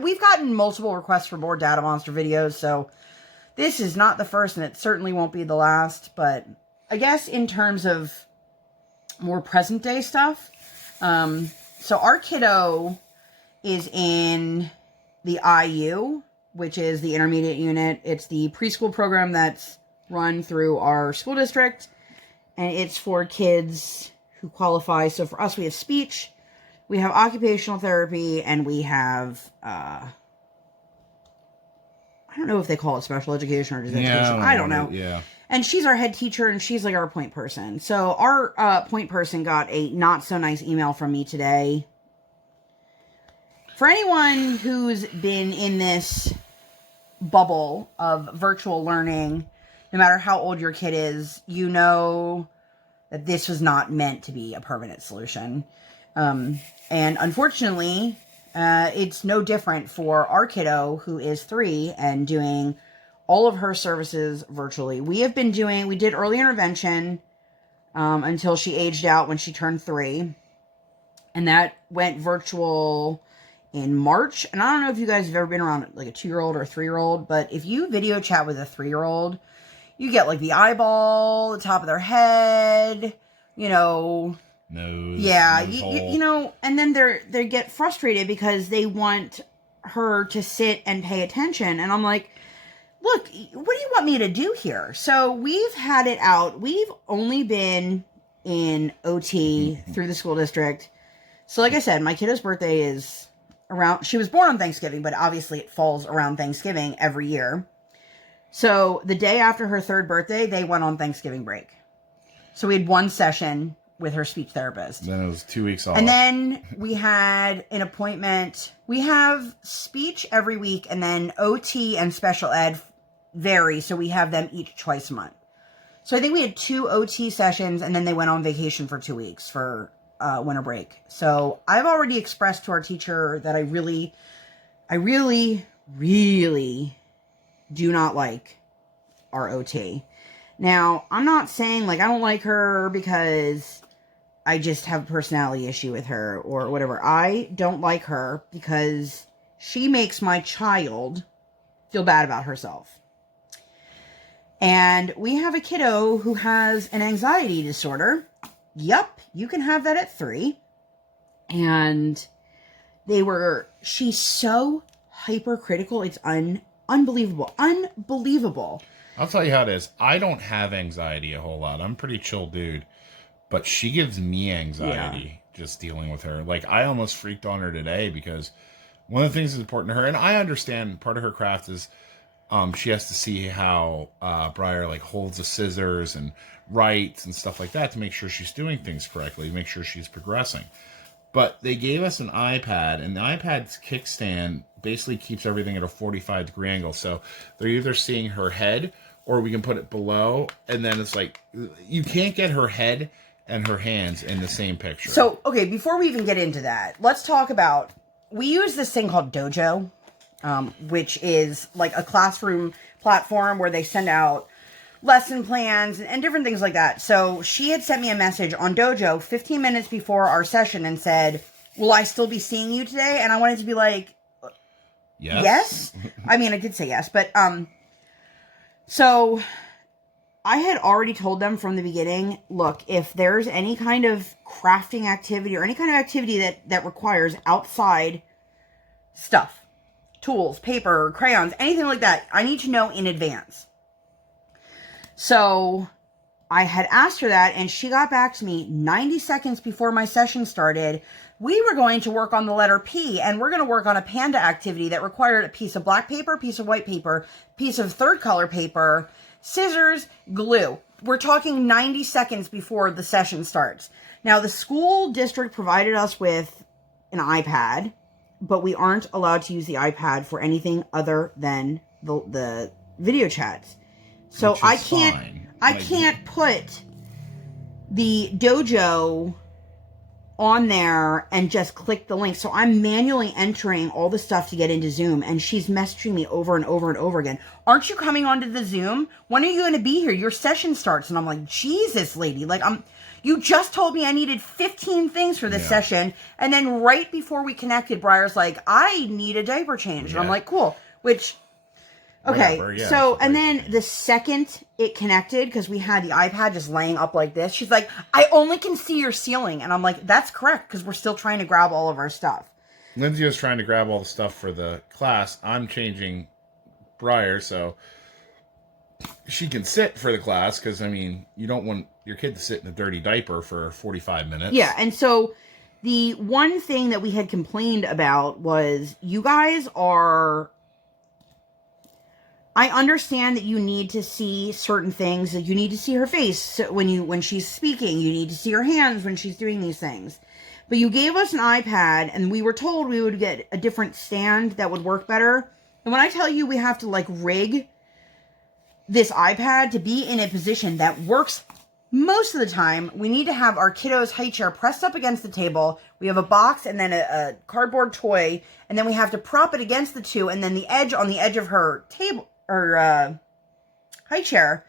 We've gotten multiple requests for more DaddaMonster videos, so this is not the first, and it certainly won't be the last. But I guess in terms of more present day stuff, so our kiddo is in the IU, which is the intermediate unit. It's the preschool program that's run through our school district, and it's for kids who qualify. So for us, we have speech, we have occupational therapy, and we have, I don't know if they call it special education or just education. I don't know. Yeah. And she's our head teacher, and she's like our point person. So our point person got a not so nice email from me today. For anyone who's been in this bubble of virtual learning, no matter how old your kid is, you know that this was not meant to be a permanent solution. And unfortunately, it's no different for our kiddo who is 3 and doing all of her services virtually. We did early intervention until she aged out when she turned 3. And that went virtual in March. And I don't know if you guys have ever been around like a 2-year-old or a 3-year-old, but if you video chat with a 3-year-old, you get like the eyeball, the top of their head, nose. Yeah, and then they get frustrated because they want her to sit and pay attention. And I'm like, look, what do you want me to do here? So we've had it out. We've only been in OT through the school district. So like I said, my kiddo's birthday is she was born on Thanksgiving, but obviously it falls around Thanksgiving every year. So the day after her 3rd birthday, they went on Thanksgiving break. So we had 1 session with her speech therapist. Then it was 2 weeks off. And then we had an appointment. We have speech every week, and then OT and special ed vary. So we have them each twice a month. So I think we had 2 OT sessions, and then they went on vacation for 2 weeks for winter break. So I've already expressed to our teacher that I really, really do not like our OT. Now, I'm not saying like I don't like her because I just have a personality issue with her or whatever. I don't like her because she makes my child feel bad about herself. And we have a kiddo who has an anxiety disorder. yep, you can have that at 3. And she's so hypercritical. It's unbelievable. Unbelievable. I'll tell you how it is. I don't have anxiety a whole lot. I'm a pretty chill dude. But she gives me anxiety just dealing with her. Like, I almost freaked on her today because one of the things that's important to her, and I understand part of her craft is she has to see how Briar, like, holds the scissors and writes and stuff like that to make sure she's doing things correctly, to make sure she's progressing. But they gave us an iPad, and the iPad's kickstand basically keeps everything at a 45-degree angle. So they're either seeing her head, or we can put it below, and then it's like, you can't get her head and her hands in the same picture. So, okay, before we even get into that, let's talk about, we use this thing called Dojo, which is like a classroom platform where they send out lesson plans and different things like that. So she had sent me a message on Dojo 15 minutes before our session and said, will I still be seeing you today? And I wanted to be like, yes. I mean, I did say yes, but, so I had already told them from the beginning, look, if there's any kind of crafting activity or any kind of activity that requires outside stuff, tools, paper, crayons, anything like that, I need to know in advance. So I had asked her that, and she got back to me 90 seconds before my session started. We were going to work on the letter P, and we're going to work on a panda activity that required a piece of black paper, piece of white paper, piece of third color paper, scissors, glue. We're talking 90 seconds before the session starts. Now, the school district provided us with an iPad, but we aren't allowed to use the iPad for anything other than the video chats. So I can't put the Dojo on there and just click the link. So I'm manually entering all the stuff to get into Zoom, and she's messaging me over and over and over again. Aren't you coming onto the Zoom? When are you going to be here? Your session starts. And I'm like, Jesus, lady, like you just told me I needed 15 things for this session. And then right before we connected, Briar's like, I need a diaper change. And I'm like, cool. Which, okay. Whatever, so, and then the second it connected, because we had the iPad just laying up like this, she's like, I only can see your ceiling. And I'm like, that's correct, because we're still trying to grab all of our stuff. Lindsay was trying to grab all the stuff for the class. I'm changing Briar so she can sit for the class, because, I mean, you don't want your kid to sit in a dirty diaper for 45 minutes. Yeah, and so the one thing that we had complained about was, you guys are... I understand that you need to see certain things, that you need to see her face when she's speaking, you need to see her hands when she's doing these things. But you gave us an iPad, and we were told we would get a different stand that would work better. And when I tell you we have to, like, rig this iPad to be in a position that works most of the time, we need to have our kiddo's high chair pressed up against the table. We have a box and then a cardboard toy, and then we have to prop it against the two, and then the edge on the edge of her table, or high chair.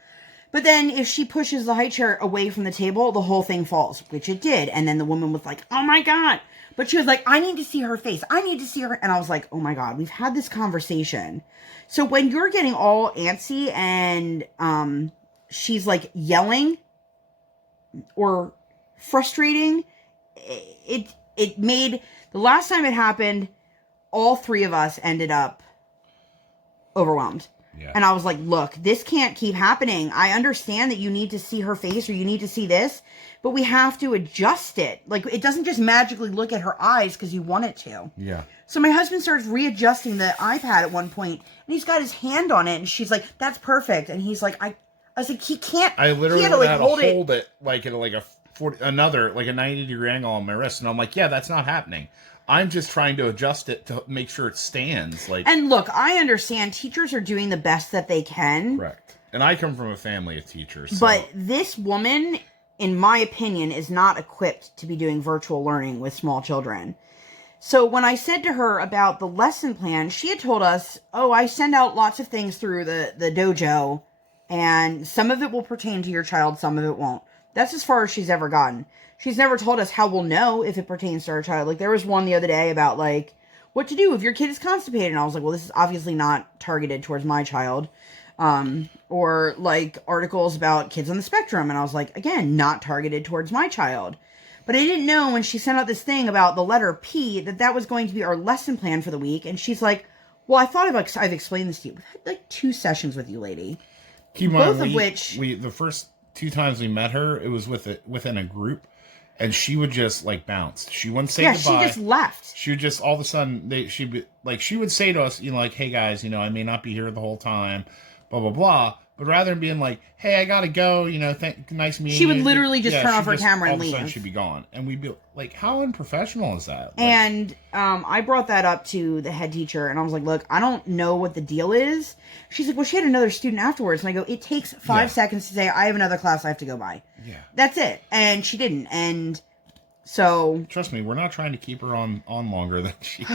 But then if she pushes the high chair away from the table, the whole thing falls, which it did. And then the woman was like, oh my God. But she was like, I need to see her face. I need to see her. And I was like, oh my God, we've had this conversation. So when you're getting all antsy and she's like yelling or frustrating, it made, the last time it happened, all three of us ended up overwhelmed. Yeah. And I was like, look, this can't keep happening. I understand that you need to see her face or you need to see this, but we have to adjust it. Like, it doesn't just magically look at her eyes because you want it to. Yeah. So my husband starts readjusting the iPad at one point, and he's got his hand on it, and she's like, that's perfect. And he's like, I was like, he can't. I literally had to, like, hold it like at like a 90-degree angle on my wrist. And I'm like, yeah, that's not happening. I'm just trying to adjust it to make sure it stands. Like, and look, I understand teachers are doing the best that they can. Correct. And I come from a family of teachers. So. But this woman, in my opinion, is not equipped to be doing virtual learning with small children. So when I said to her about the lesson plan, she had told us, oh, I send out lots of things through the Dojo, and some of it will pertain to your child, some of it won't. That's as far as she's ever gotten. She's never told us how we'll know if it pertains to our child. Like, there was one the other day about, like, what to do if your kid is constipated. And I was like, well, this is obviously not targeted towards my child. Or like articles about kids on the spectrum. And I was like, again, not targeted towards my child. But I didn't know when she sent out this thing about the letter P that was going to be our lesson plan for the week. And she's like, well, I thought I've explained this to you. We've had like 2 sessions with you, lady. Both of which the first 2 times we met her, it was within a group, and she would just like bounce. She wouldn't say goodbye. She just left. She would just all of a sudden she would say to us, like, hey guys, I may not be here the whole time, blah blah blah. But rather than being like, hey, I gotta go, nice meeting you. She would literally just turn off her camera and leave. All of a sudden she'd be gone. And we'd be like, how unprofessional is that? And I brought that up to the head teacher, and I was like, look, I don't know what the deal is. She's like, well, she had another student afterwards. And I go, it takes 5 seconds to say, I have another class I have to go by. Yeah. That's it. And she didn't. And so... Trust me, we're not trying to keep her on longer than she...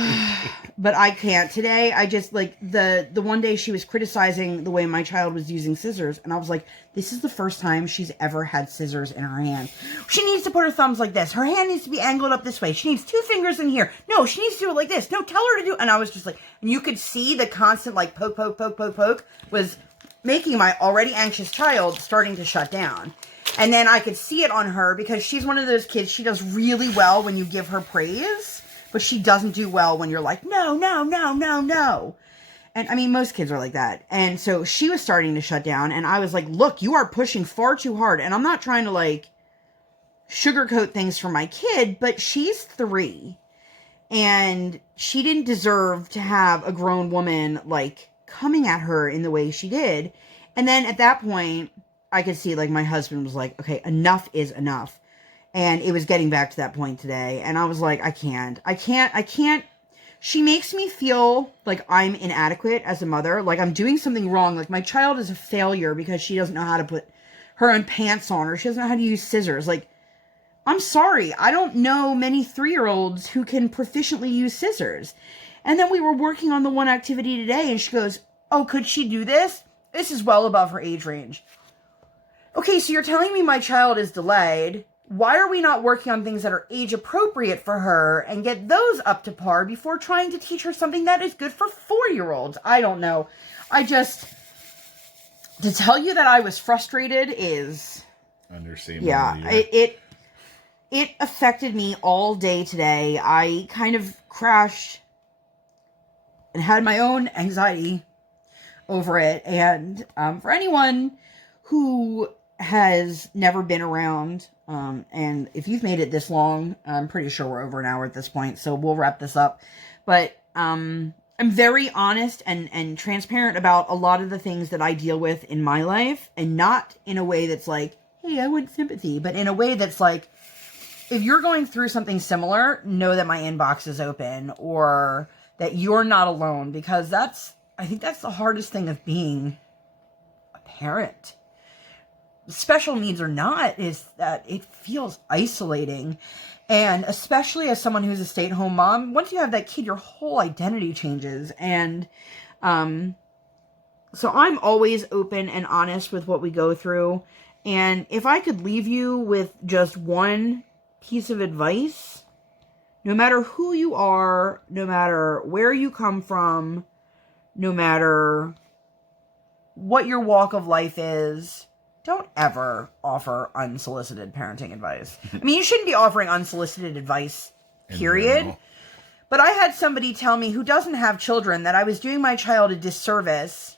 But I can't. Today, I just, like, the one day she was criticizing the way my child was using scissors, and I was like, this is the first time she's ever had scissors in her hand. She needs to put her thumbs like this. Her hand needs to be angled up this way. She needs 2 fingers in here. No, she needs to do it like this. No, tell her to do... And I was just like... And you could see the constant, like, poke, poke, poke, poke, poke was making my already anxious child starting to shut down. And then I could see it on her because she's one of those kids, she does really well when you give her praise, but she doesn't do well when you're like, no, no, no, no, no. And I mean, most kids are like that. And so she was starting to shut down, and I was like, look, you are pushing far too hard. And I'm not trying to like sugarcoat things for my kid, but she's 3 and she didn't deserve to have a grown woman like coming at her in the way she did. And then at that point, I could see, like, my husband was like, okay, enough is enough. And it was getting back to that point today. And I was like, I can't. She makes me feel like I'm inadequate as a mother. Like, I'm doing something wrong. Like, my child is a failure because she doesn't know how to put her own pants on, or she doesn't know how to use scissors. Like, I'm sorry. I don't know many 3-year-olds who can proficiently use scissors. And then we were working on the one activity today, and she goes, oh, could she do this? This is well above her age range. Okay, so you're telling me my child is delayed. Why are we not working on things that are age appropriate for her and get those up to par before trying to teach her something that is good for 4-year-olds? I don't know. To tell you that I was frustrated is... Understandable. Yeah, it affected me all day today. I kind of crashed and had my own anxiety over it. And for anyone who has never been around, and if you've made it this long, I'm pretty sure we're over an hour at this point, so we'll wrap this up. But I'm very honest and transparent about a lot of the things that I deal with in my life, and not in a way that's like, hey, I want sympathy, but in a way that's like, if you're going through something similar, know that my inbox is open, or that you're not alone, because I think that's the hardest thing of being a parent, special needs or not, is that it feels isolating. And especially as someone who's a stay-at-home mom, once you have that kid, your whole identity changes. And so I'm always open and honest with what we go through. And if I could leave you with just one piece of advice, no matter who you are, no matter where you come from, no matter what your walk of life is, don't ever offer unsolicited parenting advice. I mean, you shouldn't be offering unsolicited advice, period. But I had somebody tell me who doesn't have children that I was doing my child a disservice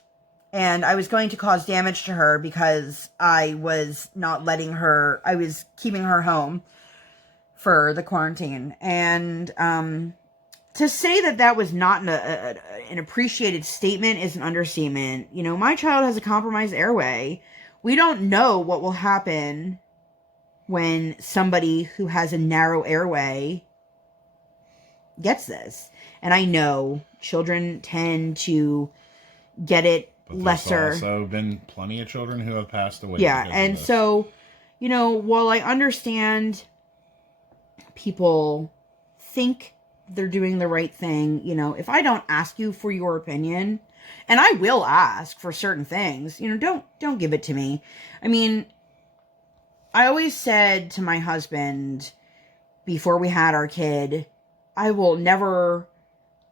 and I was going to cause damage to her because I was not letting her, I was keeping her home for the quarantine. And to say that was not an appreciated statement is an understatement. You know, my child has a compromised airway. We don't know what will happen when somebody who has a narrow airway gets this. And I know children tend to get it but lesser. There's also been plenty of children who have passed away. Yeah, and so, you know, while I understand people think they're doing the right thing, you know, if I don't ask you for your opinion, and I will ask for certain things, you know, don't give it to me. I mean, I always said to my husband before we had our kid, I will never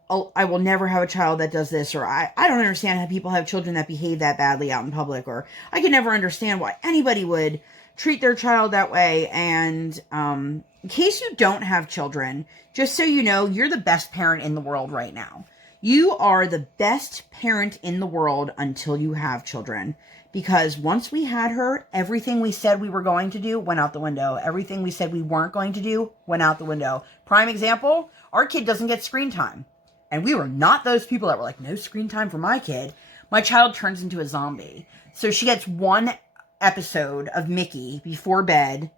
I will never have a child that does this, or I don't understand how people have children that behave that badly out in public, or I can never understand why anybody would treat their child that way. And in case you don't have children, just so you know, you're the best parent in the world right now. You are the best parent in the world until you have children. Because once we had her, everything we said we were going to do went out the window. Everything we said we weren't going to do went out the window. Prime example, our kid doesn't get screen time. And we were not those people that were like, no screen time for my kid. My child turns into a zombie. So she gets one episode of Mickey before bed,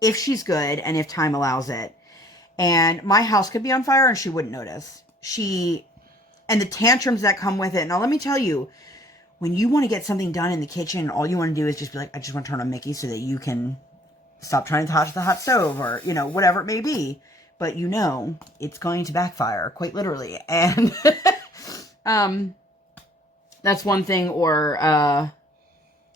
if she's good and if time allows it. And my house could be on fire and she wouldn't notice. And the tantrums that come with it. Now, let me tell you, when you want to get something done in the kitchen, all you want to do is just be like, I just want to turn on Mickey so that you can stop trying to touch the hot stove, or, you know, whatever it may be. But you know, it's going to backfire, quite literally. And that's one thing. Or, I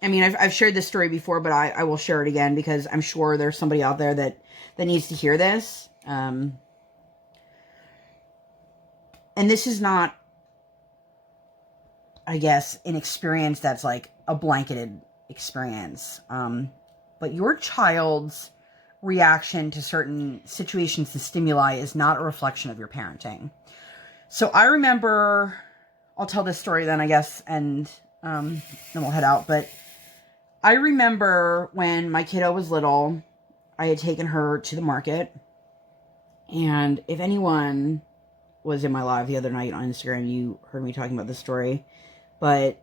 mean, I've shared this story before, but I will share it again because I'm sure there's somebody out there that needs to hear this. And this is not, I guess, an experience that's like a blanketed experience. But your child's reaction to certain situations and stimuli is not a reflection of your parenting. So I remember, I'll tell this story then, I guess, and then we'll head out. But I remember when my kiddo was little, I had taken her to the market. And if anyone was in my live the other night on Instagram, you heard me talking about this story. But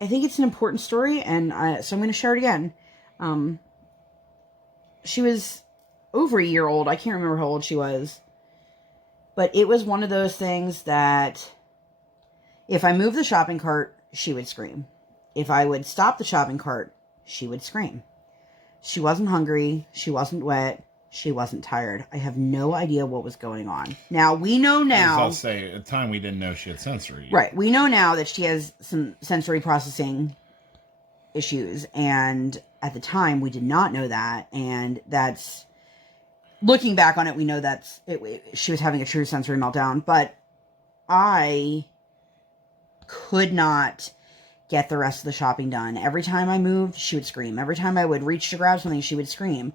I think it's an important story, and so I'm going to share it again. She was over a year old. I can't remember how old she was. But it was one of those things that if I moved the shopping cart, she would scream. If I would stop the shopping cart, she would scream. She wasn't hungry. She wasn't wet. She wasn't tired. I have no idea what was going on. Now, we know now. I'll say, at the time, we didn't know she had sensory. Right. We know now that she has some sensory processing issues. And at the time, we did not know that. And that's, looking back on it, we know that's, she was having a true sensory meltdown. But I could not get the rest of the shopping done. Every time I moved, she would scream. Every time I would reach to grab something, she would scream.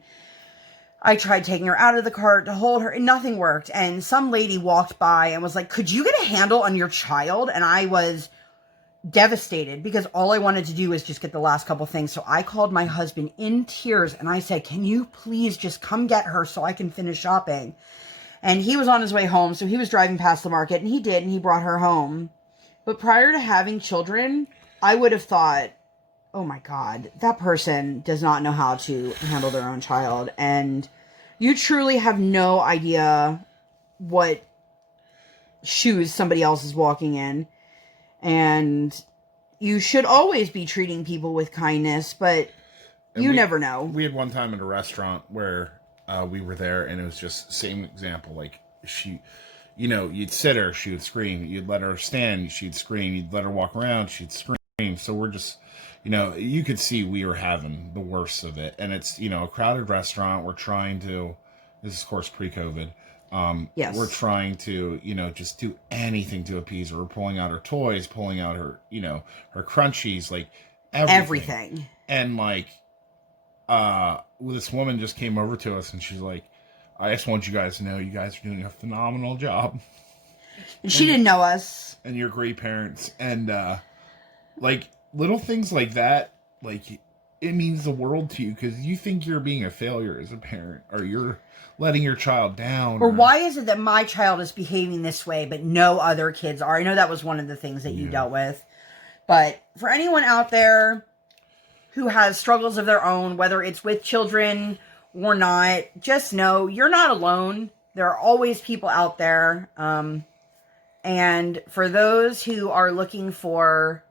I tried taking her out of the cart to hold her, and nothing worked. And some lady walked by and was like, could you get a handle on your child? And I was devastated because all I wanted to do was just get the last couple things. So I called my husband in tears and I said, can you please just come get her so I can finish shopping? And he was on his way home. So he was driving past the market, and he did, and he brought her home. But prior to having children, I would have thought, oh my God, that person does not know how to handle their own child. And you truly have no idea what shoes somebody else is walking in. And you should always be treating people with kindness, but you never know. We had one time at a restaurant where we were there, and it was just same example. Like, she, you know, you'd sit her, she would scream. You'd let her stand, she'd scream. You'd let her walk around, she'd scream. So we're just, you know, you could see we were having the worst of it. And it's, you know, a crowded restaurant. We're trying to, this is of course pre-COVID. Yes. We're trying to, you know, just do anything to appease her. We're pulling out her toys, pulling out her, you know, her crunchies, like everything. And like, this woman just came over to us and she's like, I just want you guys to know you guys are doing a phenomenal job. And she didn't know us. And you're great parents. And, like, little things like that, like, it means the world to you because you think you're being a failure as a parent, or you're letting your child down. Or why is it that my child is behaving this way, but no other kids are? I know that was one of the things that you dealt with. But for anyone out there who has struggles of their own, whether it's with children or not, just know you're not alone. There are always people out there. And for those who are looking for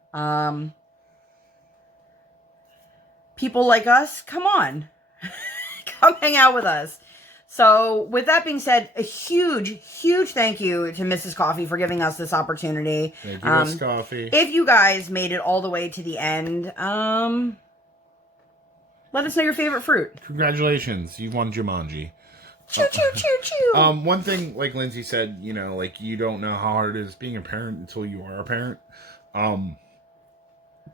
people like us, come on. Come hang out with us. So with that being said, a huge thank you to Mrs. Coffee for giving us this opportunity. Thank you, Miss Coffee. If you guys made it all the way to the end, let us know your favorite fruit. Congratulations. You won Jumanji. Choo, choo, choo, choo. One thing, like Lindsay said, you know, like, you don't know how hard it is being a parent until you are a parent.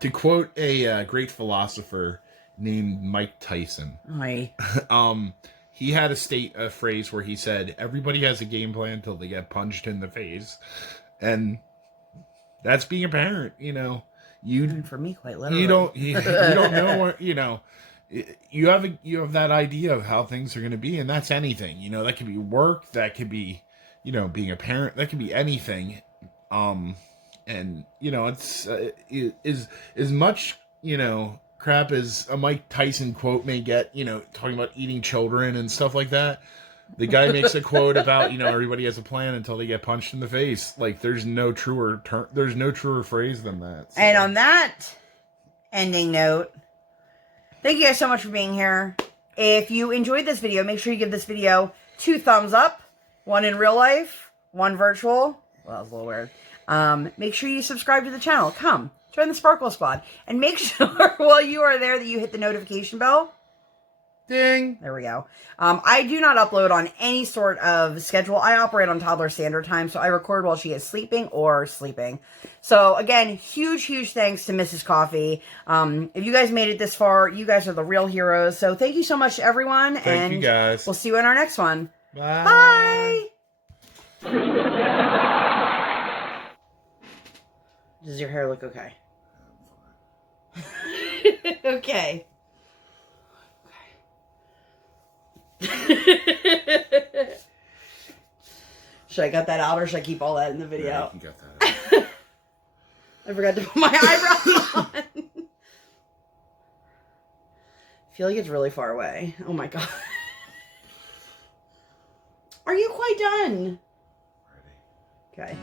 To quote a great philosopher named Mike Tyson, Hi. he had a phrase where he said, everybody has a game plan until they get punched in the face. And that's being a parent, you know. And for me, quite literally. You don't know what, you know. You have that idea of how things are going to be, and that's anything. You know, that could be work, that could be, you know, being a parent, that could be anything. And you know, it's is as much, you know, crap as a Mike Tyson quote may get, you know, talking about eating children and stuff like that. The guy makes a quote about, you know, everybody has a plan until they get punched in the face. Like, there's no truer phrase than that. So. And on that ending note, thank you guys so much for being here. If you enjoyed this video, make sure you give this video 2 thumbs up. 1 in real life, 1 virtual. Well, that was a little weird. Make sure you subscribe to the channel. Come, join the Sparkle Squad. And make sure while you are there that you hit the notification bell. Ding. There we go. I do not upload on any sort of schedule. I operate on toddler standard time, so I record while she is sleeping or sleeping. So again, huge thanks to Mrs. Coffee. If you guys made it this far, you guys are the real heroes. So thank you so much to everyone. Thank you guys. We'll see you in our next one. Bye. Bye. Does your hair look okay? Okay. Should I cut that out or should I keep all that in the video? Yeah, you can cut that out. I forgot to put my eyebrows on. I feel like it's really far away. Oh my god. Are you quite done? Ready. Okay.